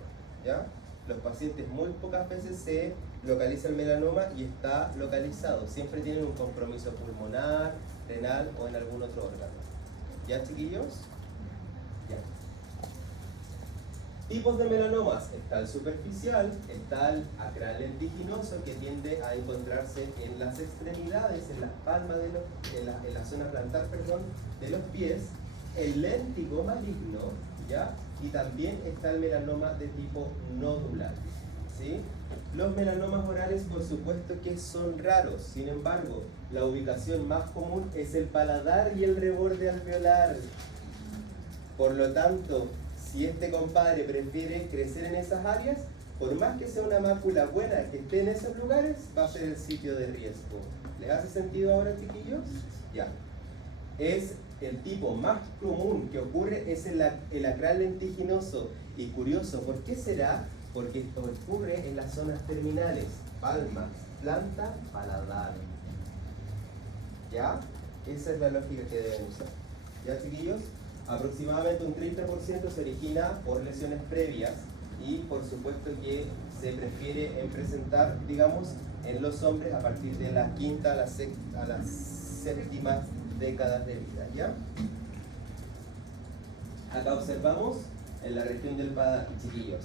¿Ya? Los pacientes muy pocas veces se localiza el melanoma y está localizado. Siempre tienen un compromiso pulmonar, renal o en algún otro órgano. ¿Ya, chiquillos? Ya. Tipos de melanomas. Está el superficial, está el acral lentiginoso, que tiende a encontrarse en las extremidades, en las palmas de en la zona plantar, perdón, de los pies. El léntigo maligno, ¿ya? Y también está el melanoma de tipo nodular, ¿sí? Los melanomas orales, por supuesto que son raros. Sin embargo, la ubicación más común es el paladar y el reborde alveolar. Por lo tanto, si este compadre prefiere crecer en esas áreas, por más que sea una mácula buena que esté en esos lugares, va a ser el sitio de riesgo. ¿Les hace sentido ahora, chiquillos? Ya. Es el tipo más común que ocurre, es el acral lentiginoso. Y curioso, ¿por qué será? Porque esto ocurre en las zonas terminales, palmas, planta, paladar. ¿Ya? Esa es la lógica que deben usar. ¿Ya, chiquillos? Aproximadamente un 30% se origina por lesiones previas y por supuesto que se prefiere en presentar, digamos, en los hombres a partir de la quinta a la séptima décadas de vida, ¿ya? Acá observamos en la región del paladar, chiquillos.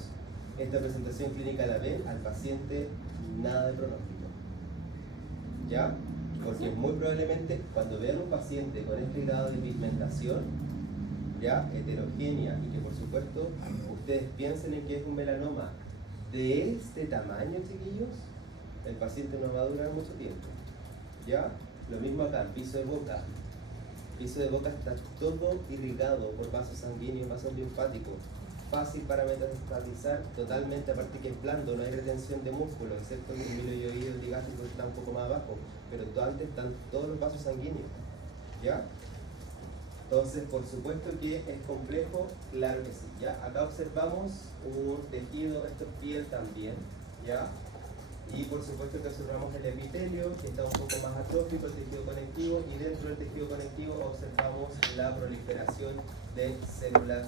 Esta presentación clínica la ven al paciente nada de pronóstico, ¿ya? Porque muy probablemente cuando vean un paciente con este grado de pigmentación, ¿ya? Heterogénea, y que por supuesto ustedes piensen en que es un melanoma de este tamaño, chiquillos, el paciente no va a durar mucho tiempo, ¿ya? Lo mismo acá, piso de boca. Piso de boca está todo irrigado por vasos sanguíneos, vasos linfáticos, fácil para metastatizar, totalmente, aparte que es blando, no hay retención de músculo, excepto el milo y oído digástrico que está un poco más abajo, pero antes están todos los vasos sanguíneos, ¿ya? Entonces, por supuesto que es complejo, claro que sí, ¿ya? Acá observamos un tejido, esto es piel también, ¿ya? Y por supuesto que observamos el epitelio, que está un poco más atrófico, el tejido conectivo, y dentro del tejido conectivo observamos la proliferación de células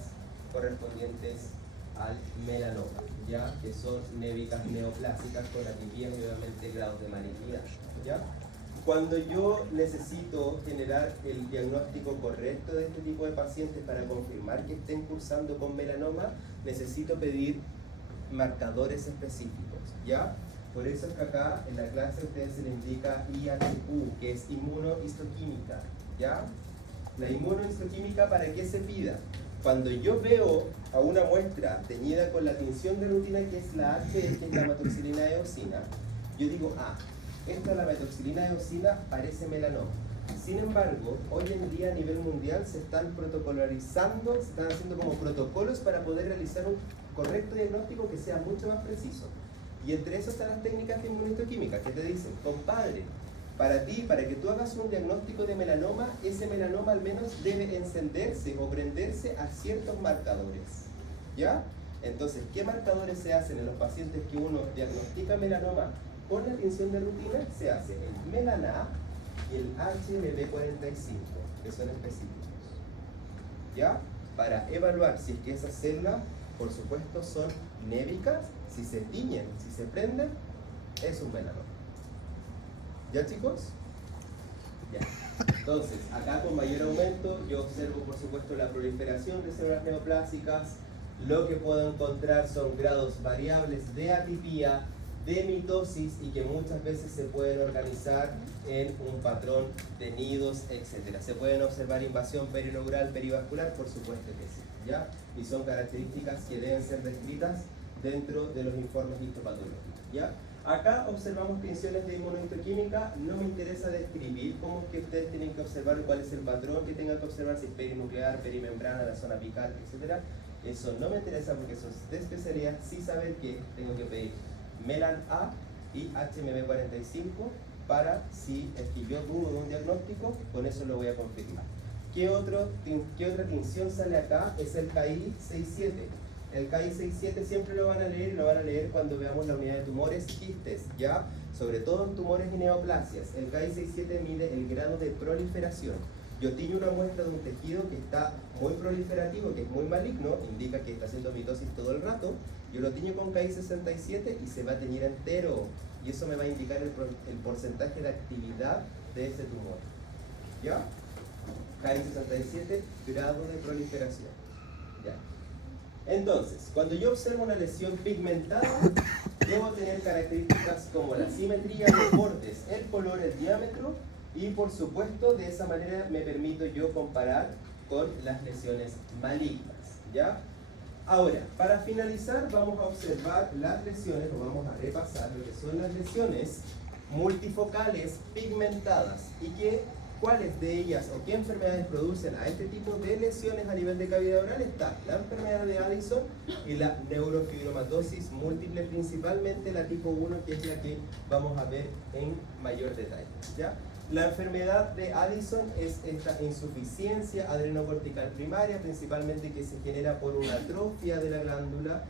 correspondientes al melanoma, ¿ya? Que son névicas neoplásicas con atipias y obviamente grados de malignidad, ¿ya? Cuando yo necesito generar el diagnóstico correcto de este tipo de pacientes para confirmar que estén cursando con melanoma, necesito pedir marcadores específicos, ¿ya? Por eso es que acá en la clase a ustedes se le indica IHQ, que es inmunohistoquímica, ¿ya? La inmunohistoquímica, ¿para qué se pida? Cuando yo veo a una muestra teñida con la tinción de rutina, que es la H, que es la metoxilina eosina, yo digo, esta la metoxilina eosina parece melanoma. Sin embargo, hoy en día a nivel mundial se están protocolarizando, se están haciendo como protocolos para poder realizar un correcto diagnóstico que sea mucho más preciso. Y entre eso están las técnicas de inmunohistoquímica que te dicen, compadre, para ti, para que tú hagas un diagnóstico de melanoma, ese melanoma al menos debe encenderse o prenderse a ciertos marcadores, ¿ya? Entonces, ¿qué marcadores se hacen en los pacientes que uno diagnostica melanoma con la tinción de rutina? Se hace el melana y el HMB45, que son específicos, ¿ya? Para evaluar si es que esas células, por supuesto, son névicas, si se tiñen, si se prenden, es un melanoma. ¿Ya, chicos? Ya. Entonces, acá con mayor aumento, yo observo, por supuesto, la proliferación de células neoplásicas. Lo que puedo encontrar son grados variables de atipía, de mitosis, y que muchas veces se pueden organizar en un patrón de nidos, etc. ¿Se pueden observar invasión perilobular, perivascular? Por supuesto que sí, ¿ya? Y son características que deben ser descritas dentro de los informes histopatológicos, ¿ya? Acá observamos tinciones de inmunohistoquímica. No me interesa describir cómo es que ustedes tienen que observar, cuál es el patrón que tengan que observar, si es perinuclear, perimembrana, la zona apical, etc. Eso no me interesa porque eso es de especialidad. Sí saber que tengo que pedir Melan A y HMB45 para, si es que yo dudo de un diagnóstico, con eso lo voy a confirmar. ¿qué otra tinción sale acá? Es el KI 67. El KI 67 siempre lo van a leer, y lo van a leer cuando veamos la unidad de tumores y quistes, ¿ya? Sobre todo en tumores y neoplasias. El KI 67 mide el grado de proliferación. Yo tiño una muestra de un tejido que está muy proliferativo, que es muy maligno, indica que está haciendo mitosis todo el rato. Yo lo tiño con KI 67 y se va a teñir entero. Y eso me va a indicar el porcentaje de actividad de ese tumor. ¿Ya? KI 67, grado de proliferación. ¿Ya? Entonces, cuando yo observo una lesión pigmentada, debo tener características como la simetría, los bordes, el color, el diámetro y por supuesto de esa manera me permito yo comparar con las lesiones malignas. ¿Ya? Ahora, para finalizar vamos a observar las lesiones, o vamos a repasar lo que son las lesiones multifocales pigmentadas y cuáles de ellas o qué enfermedades producen a este tipo de lesiones a nivel de cavidad oral. Está la enfermedad de Addison y la neurofibromatosis múltiple, principalmente la tipo 1, que es la que vamos a ver en mayor detalle. ¿Ya? La enfermedad de Addison es esta insuficiencia adrenocortical primaria, principalmente que se genera por una atrofia de la glándula.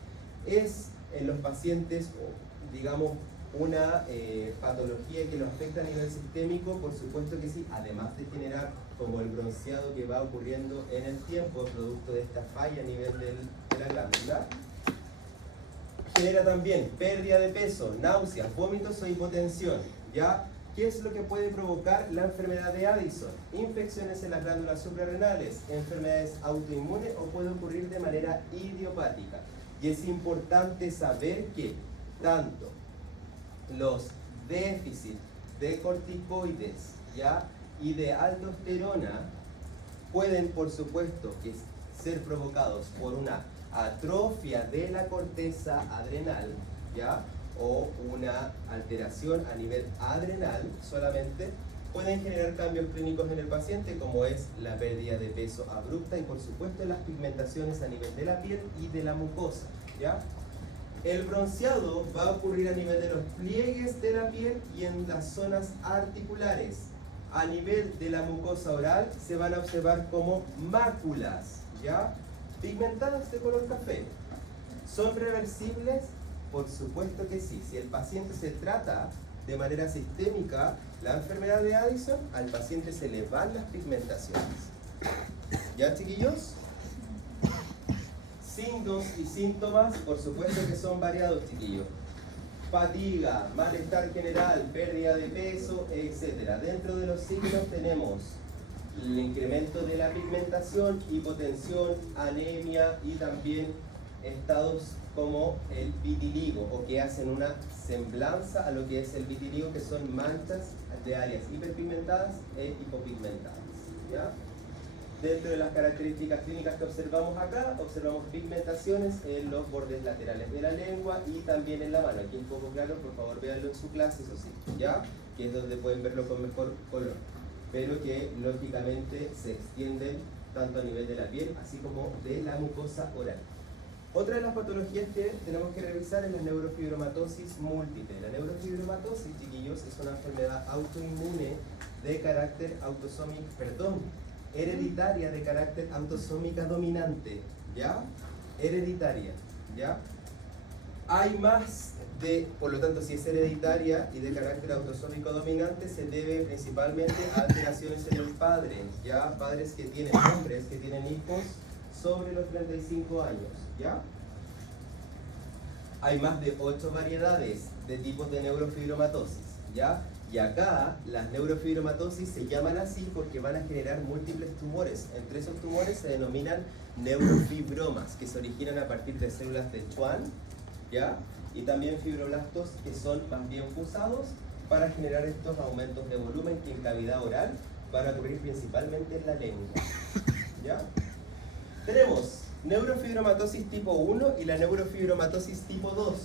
Es en los pacientes, digamos, una patología que lo afecta a nivel sistémico, por supuesto que sí, además de generar como el bronceado que va ocurriendo en el tiempo, producto de esta falla a nivel de la glándula. Genera también pérdida de peso, náuseas, vómitos o hipotensión. ¿Ya? ¿Qué es lo que puede provocar la enfermedad de Addison? Infecciones en las glándulas suprarrenales, enfermedades autoinmunes o puede ocurrir de manera idiopática. Y es importante saber que tanto los déficits de corticoides, ¿ya? Y de aldosterona pueden, por supuesto, ser provocados por una atrofia de la corteza adrenal, ¿ya? O una alteración a nivel adrenal solamente, pueden generar cambios clínicos en el paciente, como es la pérdida de peso abrupta y por supuesto las pigmentaciones a nivel de la piel y de la mucosa, ¿ya? El bronceado va a ocurrir a nivel de los pliegues de la piel y en las zonas articulares. A nivel de la mucosa oral se van a observar como máculas, ¿ya? Pigmentadas de color café. ¿Son reversibles? Por supuesto que sí. Si el paciente se trata de manera sistémica la enfermedad de Addison, al paciente se le van las pigmentaciones. ¿Ya, chiquillos? Signos y síntomas, por supuesto que son variados, chiquillos. Fatiga, malestar general, pérdida de peso, etc. Dentro de los signos tenemos el incremento de la pigmentación, hipotensión, anemia y también estados como el vitiligo, o que hacen una semblanza a lo que es el vitiligo, que son manchas de áreas hiperpigmentadas e hipopigmentadas. ¿Ya? Dentro de las características clínicas que observamos acá, observamos pigmentaciones en los bordes laterales de la lengua y también en la mano. Aquí un poco claro, por favor véanlo en su clase, eso sí, ¿ya? Que es donde pueden verlo con mejor color, pero que lógicamente se extienden tanto a nivel de la piel, así como de la mucosa oral. Otra de las patologías que tenemos que revisar es la neurofibromatosis múltiple. La neurofibromatosis, chiquillos, es una enfermedad autoinmune de carácter hereditaria de carácter autosómica dominante, ¿ya? Hereditaria, ¿ya? Hay más de, por lo tanto, si es hereditaria y de carácter autosómico dominante, se debe principalmente a alteraciones en el padre, ¿ya? Padres que tienen, hombres que tienen hijos sobre los 35 años, ¿ya? Hay más de 8 variedades de tipos de neurofibromatosis, ¿ya? Y acá las neurofibromatosis se llaman así porque van a generar múltiples tumores. Entre esos tumores se denominan neurofibromas, que se originan a partir de células de Schwann, ¿ya? Y también fibroblastos que son más bien fusados para generar estos aumentos de volumen que en cavidad oral van a ocurrir principalmente en la lengua, ¿ya? Tenemos neurofibromatosis tipo 1 y la neurofibromatosis tipo 2,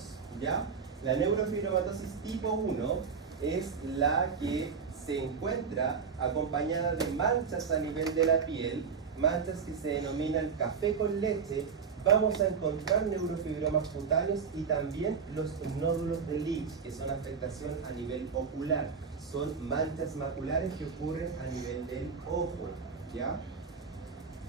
¿ya? La neurofibromatosis tipo 1 es la que se encuentra acompañada de manchas a nivel de la piel, manchas que se denominan café con leche. Vamos a encontrar neurofibromas cutáneos y también los nódulos de Leach, que son afectación a nivel ocular. Son manchas maculares que ocurren a nivel del ojo, ¿ya?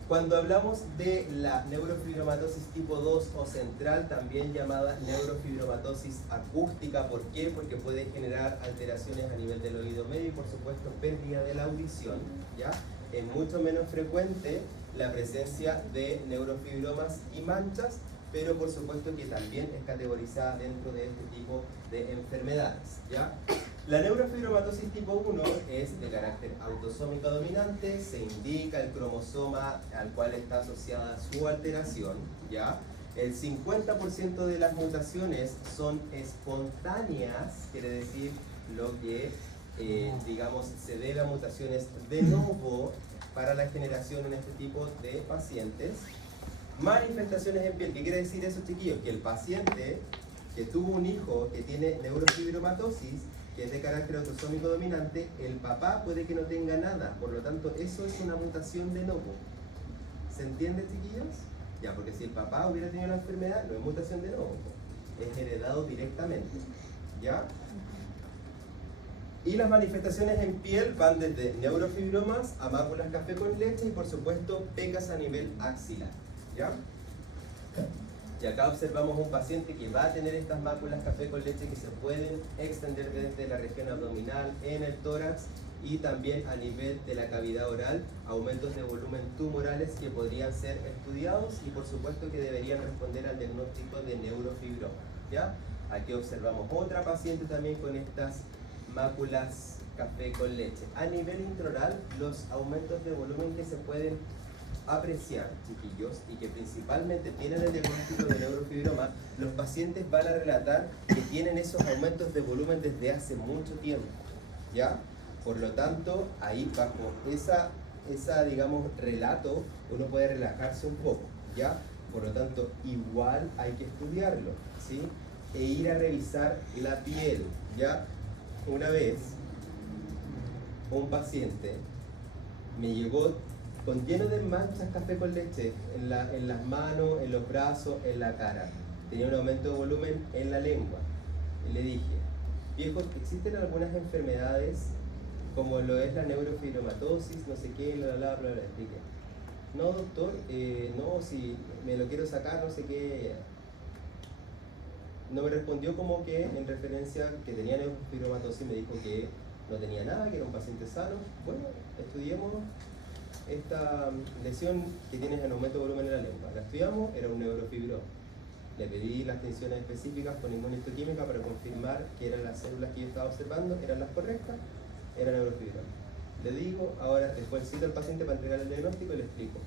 Cuando hablamos de la neurofibromatosis tipo 2 o central, también llamada neurofibromatosis acústica, ¿por qué? Porque puede generar alteraciones a nivel del oído medio y por supuesto pérdida de la audición, ¿ya? Es mucho menos frecuente la presencia de neurofibromas y manchas, pero por supuesto que también es categorizada dentro de este tipo de enfermedades, ¿ya? La neurofibromatosis tipo 1 es de carácter autosómico dominante, se indica el cromosoma al cual está asociada su alteración, ¿ya? El 50% de las mutaciones son espontáneas, quiere decir lo que, digamos, se debe a mutaciones de novo para la generación en este tipo de pacientes. Manifestaciones en piel, ¿qué quiere decir eso, chiquillos? Que el paciente que tuvo un hijo que tiene neurofibromatosis, que es de carácter autosómico dominante, el papá puede que no tenga nada, por lo tanto eso es una mutación de novo. ¿Se entiende, chiquillos? Ya, porque si el papá hubiera tenido la enfermedad, no es mutación de novo, es heredado directamente, ¿ya? Y las manifestaciones en piel van desde neurofibromas a máculas café con leche y por supuesto pecas a nivel axilar, ¿ya? Y acá observamos un paciente que va a tener estas máculas café con leche que se pueden extender desde la región abdominal, en el tórax y también a nivel de la cavidad oral, aumentos de volumen tumorales que podrían ser estudiados y por supuesto que deberían responder al diagnóstico de neurofibroma, ¿ya? Aquí observamos otra paciente también con estas máculas café con leche. A nivel intraoral, los aumentos de volumen que se pueden apreciar, chiquillos, y que principalmente tienen el diagnóstico de neurofibroma, los pacientes van a relatar que tienen esos aumentos de volumen desde hace mucho tiempo, ¿ya? Por lo tanto, ahí bajo esa digamos, relato, uno puede relajarse un poco, ¿ya? Por lo tanto, igual hay que estudiarlo, ¿sí? E ir a revisar la piel, ¿ya? Una vez, un paciente me llegó con lleno de manchas café con leche en las manos, en los brazos, en la cara. Tenía un aumento de volumen en la lengua. Y le dije, viejo, ¿existen algunas enfermedades como lo es la neurofibromatosis, no sé qué, bla, bla, bla, bla? Dije, no, doctor, no, si me lo quiero sacar, no sé qué. No me respondió como que en referencia que tenía neurofibromatosis, me dijo que no tenía nada, que era un paciente sano. Bueno, estudiemos esta lesión que tienes en aumento de volumen en la lengua. La estudiamos, era un neurofibroma. Le pedí las tensiones específicas con inmunistoquímica para confirmar que eran las células que yo estaba observando, eran las correctas, era neurofibroma. Le digo, ahora después cito al paciente para entregar el diagnóstico y le explico.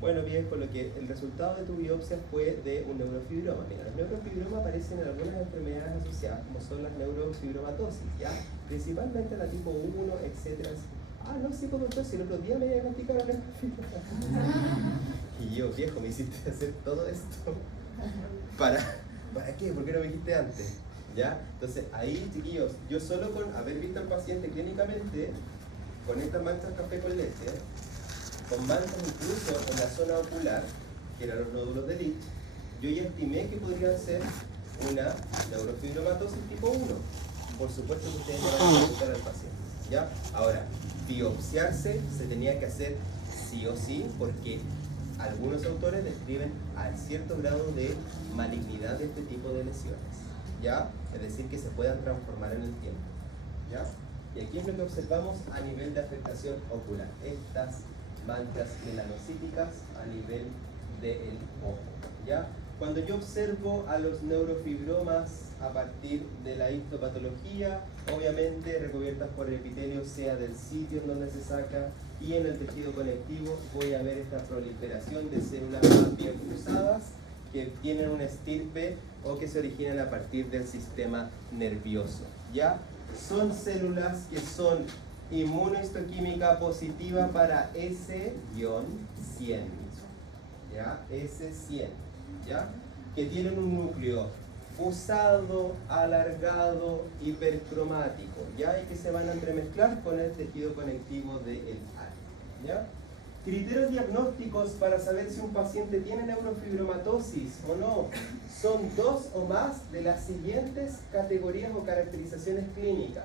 Bueno, viejo, el resultado de tu biopsia fue de un neurofibroma. Mira, los neurofibromas aparecen en algunas enfermedades asociadas, como son las neurofibromatosis, ¿ya? Principalmente la tipo 1, etcétera. Ah, no sé cómo entonces, el otro día me diagnosticaron neurofibroma. Y yo, viejo, me hiciste hacer todo esto. ¿Para qué? ¿Por qué no me dijiste antes? ¿Ya? Entonces, ahí, chiquillos, yo solo con haber visto al paciente clínicamente, con estas manchas café con leche, con manchas incluso en la zona ocular, que eran los nódulos de Licht, yo ya estimé que podrían ser una neurofibromatosis tipo 1. Por supuesto que ustedes le van a preguntar al paciente, ¿ya? Ahora, biopsiarse se tenía que hacer sí o sí, porque algunos autores describen a cierto grado de malignidad de este tipo de lesiones, ¿ya? Es decir, que se puedan transformar en el tiempo, ¿ya? Y aquí es lo que observamos a nivel de afectación ocular, estas manchas melanocíticas a nivel del ojo, ¿ya? Cuando yo observo a los neurofibromas a partir de la histopatología, obviamente recubiertas por el epitelio, sea del sitio en donde se saca, y en el tejido conectivo voy a ver esta proliferación de células más bien cruzadas que tienen una estirpe o que se originan a partir del sistema nervioso, ¿ya? Son células que son inmunohistoquímica positiva para S-100, ¿ya? S100, ¿ya? Que tienen un núcleo fusado, alargado, hipercromático, ¿ya? Y que se van a entremezclar con el tejido conectivo del área, ¿ya? Criterios diagnósticos para saber si un paciente tiene neurofibromatosis o no. Son 2 o más de las siguientes categorías o caracterizaciones clínicas.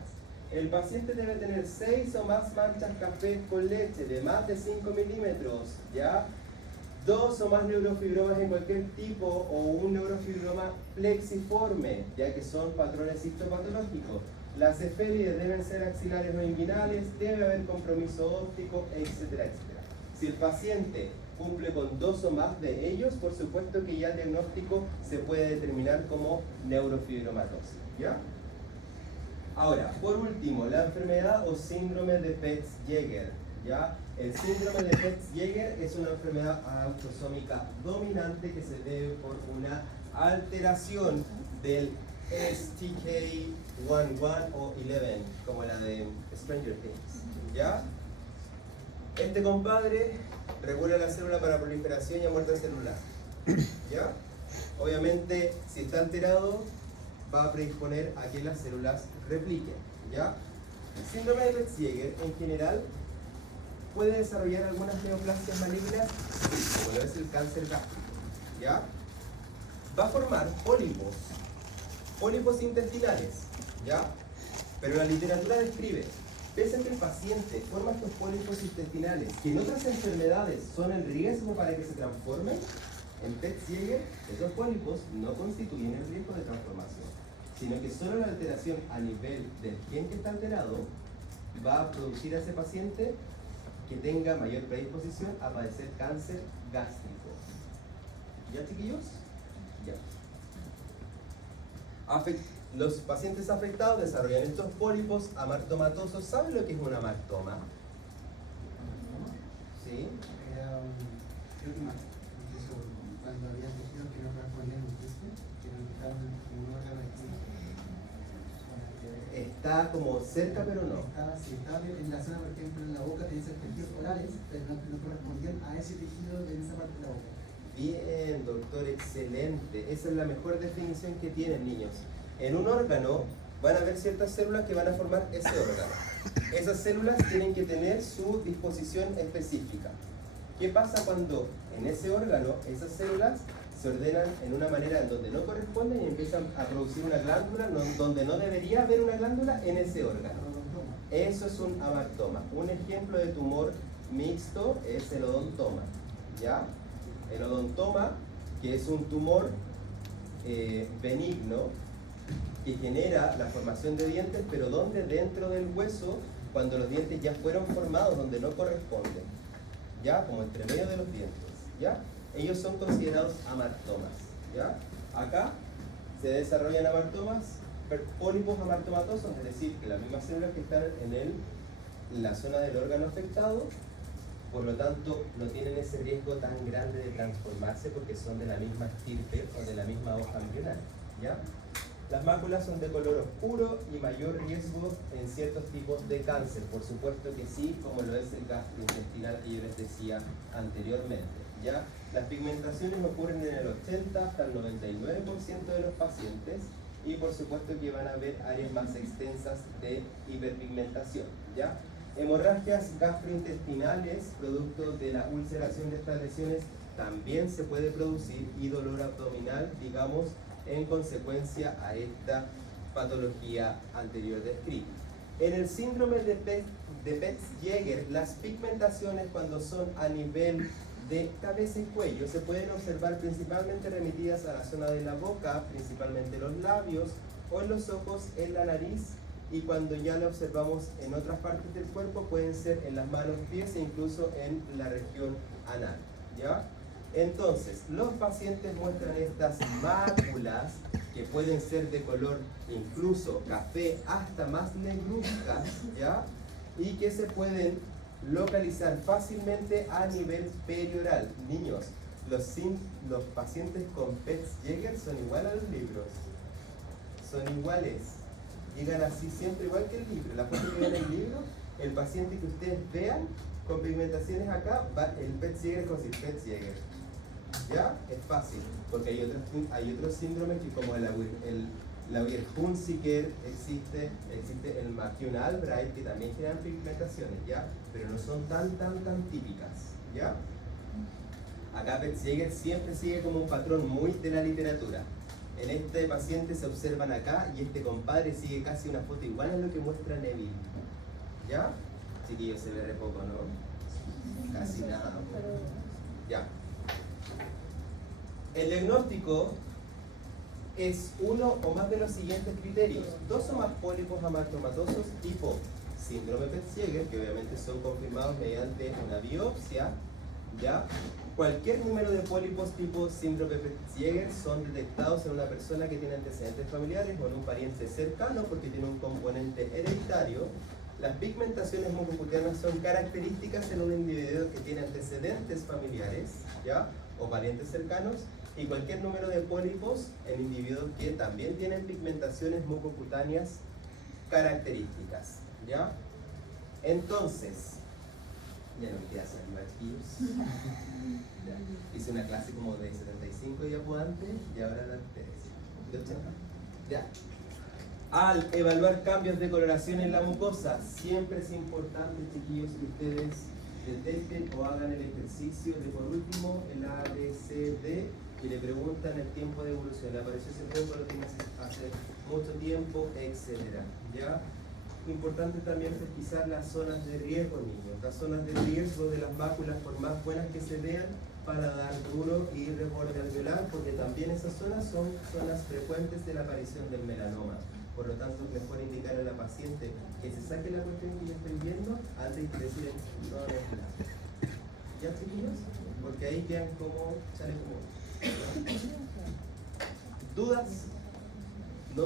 El paciente debe tener 6 o más manchas café con leche de más de 5 milímetros, ¿ya? 2 o más neurofibromas en cualquier tipo o un neurofibroma plexiforme, ya que son patrones histopatológicos. Las efémides deben ser axilares o inguinales, debe haber compromiso óptico, etcétera, etcétera. Si el paciente cumple con 2 o más de ellos, por supuesto que ya el diagnóstico se puede determinar como neurofibromatosis, ¿ya? Ahora, por último, la enfermedad o síndrome de Peutz-Jeghers, ¿ya? El síndrome de Peutz-Jeghers es una enfermedad autosómica dominante que se debe por una alteración del STK11 o 11, como la de Stranger Things, ¿ya? Este compadre regula la célula para proliferación y muerte celular, ¿ya? Obviamente, si está alterado, va a predisponer a que las células repliquen, ¿ya? El síndrome de Peutz-Jeghers en general puede desarrollar algunas neoplasias malignas, como lo es el cáncer gástrico, ¿ya? Va a formar pólipos intestinales, ¿ya? Pero la literatura describe, pese a que el paciente forma estos pólipos intestinales, que en otras enfermedades son el riesgo para que se transformen, en Peutz-Jeghers esos pólipos no constituyen el riesgo de transformación, sino que solo la alteración a nivel del gen que está alterado va a producir a ese paciente que tenga mayor predisposición a padecer cáncer gástrico. ¿Ya, chiquillos? Ya. Los pacientes afectados desarrollan estos pólipos amartomatosos. ¿Saben lo que es un amartoma? ¿Sí? Era creo que más, incluso cuando había tejidos que no respondían a un test, que no estaban en un órgano aquí. Está como cerca, pero no. Estaba en la zona, por ejemplo, en la boca, tenías tejidos orales, pero no correspondían a ese tejido en esa parte de la boca. Bien, doctor, excelente. Esa es la mejor definición que tienen, niños. En un órgano van a haber ciertas células que van a formar ese órgano. Esas células tienen que tener su disposición específica. ¿Qué pasa cuando en ese órgano esas células se ordenan en una manera en donde no corresponden y empiezan a producir una glándula donde no debería haber una glándula en ese órgano? Eso es un amartoma. Un ejemplo de tumor mixto es el odontoma, ¿ya? El odontoma, que es un tumor benigno que genera la formación de dientes, pero donde dentro del hueso, cuando los dientes ya fueron formados, donde no corresponden, ¿ya? Como entre medio de los dientes, ¿ya? Ellos son considerados amartomas, ¿ya? Acá se desarrollan amartomas, pólipos amartomatosos, es decir, que las mismas células que están en la zona del órgano afectado, por lo tanto, no tienen ese riesgo tan grande de transformarse porque son de la misma estirpe o de la misma hoja embrionaria, ¿ya? Las máculas son de color oscuro y mayor riesgo en ciertos tipos de cáncer, por supuesto que sí, como lo es el gastrointestinal que yo les decía anteriormente, ¿ya? Las pigmentaciones ocurren en el 80 hasta el 99% de los pacientes y por supuesto que van a haber áreas más extensas de hiperpigmentación, ¿ya? Hemorragias gastrointestinales, producto de la ulceración de estas lesiones, también se puede producir y dolor abdominal, digamos, en consecuencia a esta patología anterior descrita. En el síndrome de Peutz-Jeghers, las pigmentaciones cuando son a nivel de cabeza y cuello se pueden observar principalmente remitidas a la zona de la boca, principalmente los labios, o en los ojos, en la nariz, y cuando ya la observamos en otras partes del cuerpo pueden ser en las manos, pies e incluso en la región anal, ¿ya? Entonces, los pacientes muestran estas máculas que pueden ser de color incluso café hasta más negruzcas, ¿ya? Y que se pueden localizar fácilmente a nivel perioral. Niños, los pacientes con Peutz-Jeghers son igual a los libros, son iguales, digan así siempre igual que el libro. La foto que ven en el libro, el paciente que ustedes vean con pigmentaciones acá, el Peutz-Jeghers con Peutz-Jeghers. ¿Ya? Es fácil, porque hay otros síndromes que como el Lauer-Hunziker existe el McCune-Albright que también generan pigmentaciones, ¿ya? Pero no son tan típicas, ¿ya? Acá Peutz-Jeghers siempre sigue como un patrón muy de la literatura. En este paciente se observan acá y este compadre sigue casi una foto igual a lo que muestra Neville. ¿Ya? Chiquillos, se ve re poco, ¿no? Casi nada. Ya. El diagnóstico es uno o más de los siguientes criterios: 2 o más pólipos amartomatosos tipo síndrome Petersieger, que obviamente son confirmados mediante una biopsia, ¿ya? Cualquier número de pólipos tipo síndrome Petersieger son detectados en una persona que tiene antecedentes familiares o en un pariente cercano porque tiene un componente hereditario. Las pigmentaciones mucocutaneas son características en un individuo que tiene antecedentes familiares, ¿ya? O parientes cercanos, y cualquier número de pólipos en individuos que también tienen pigmentaciones mucocutáneas características, ¿ya? Entonces, ya no me queda hacer más chiquillos. Ya. Hice una clase como de 75 días antes y ahora la de 80. Ya. Al evaluar cambios de coloración en la mucosa, siempre es importante, chiquillos, que ustedes detecten o hagan el ejercicio de, por último, el ABCD y le preguntan el tiempo de evolución. Le apareció ese tiempo, lo tienes hace mucho tiempo, etc. ¿Ya? Importante también pesquisar las zonas de riesgo, niños. Las zonas de riesgo de las máculas, por más buenas que se vean, para dar duro y reborde alveolar, porque también esas zonas son zonas frecuentes de la aparición del melanoma. Por lo tanto, es mejor indicar a la paciente que se saque la cuestión que yo estoy viendo antes de decir no es nada. ¿Ya, chiquillos? Porque ahí quedan como, sale como. ¿Dudas? ¿No?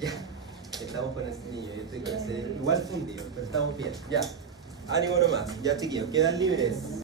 Ya. Estamos con este niño, yo estoy con ese, igual fundido, pero estamos bien. Ya. Ánimo nomás. Ya, chiquillos, quedan libres.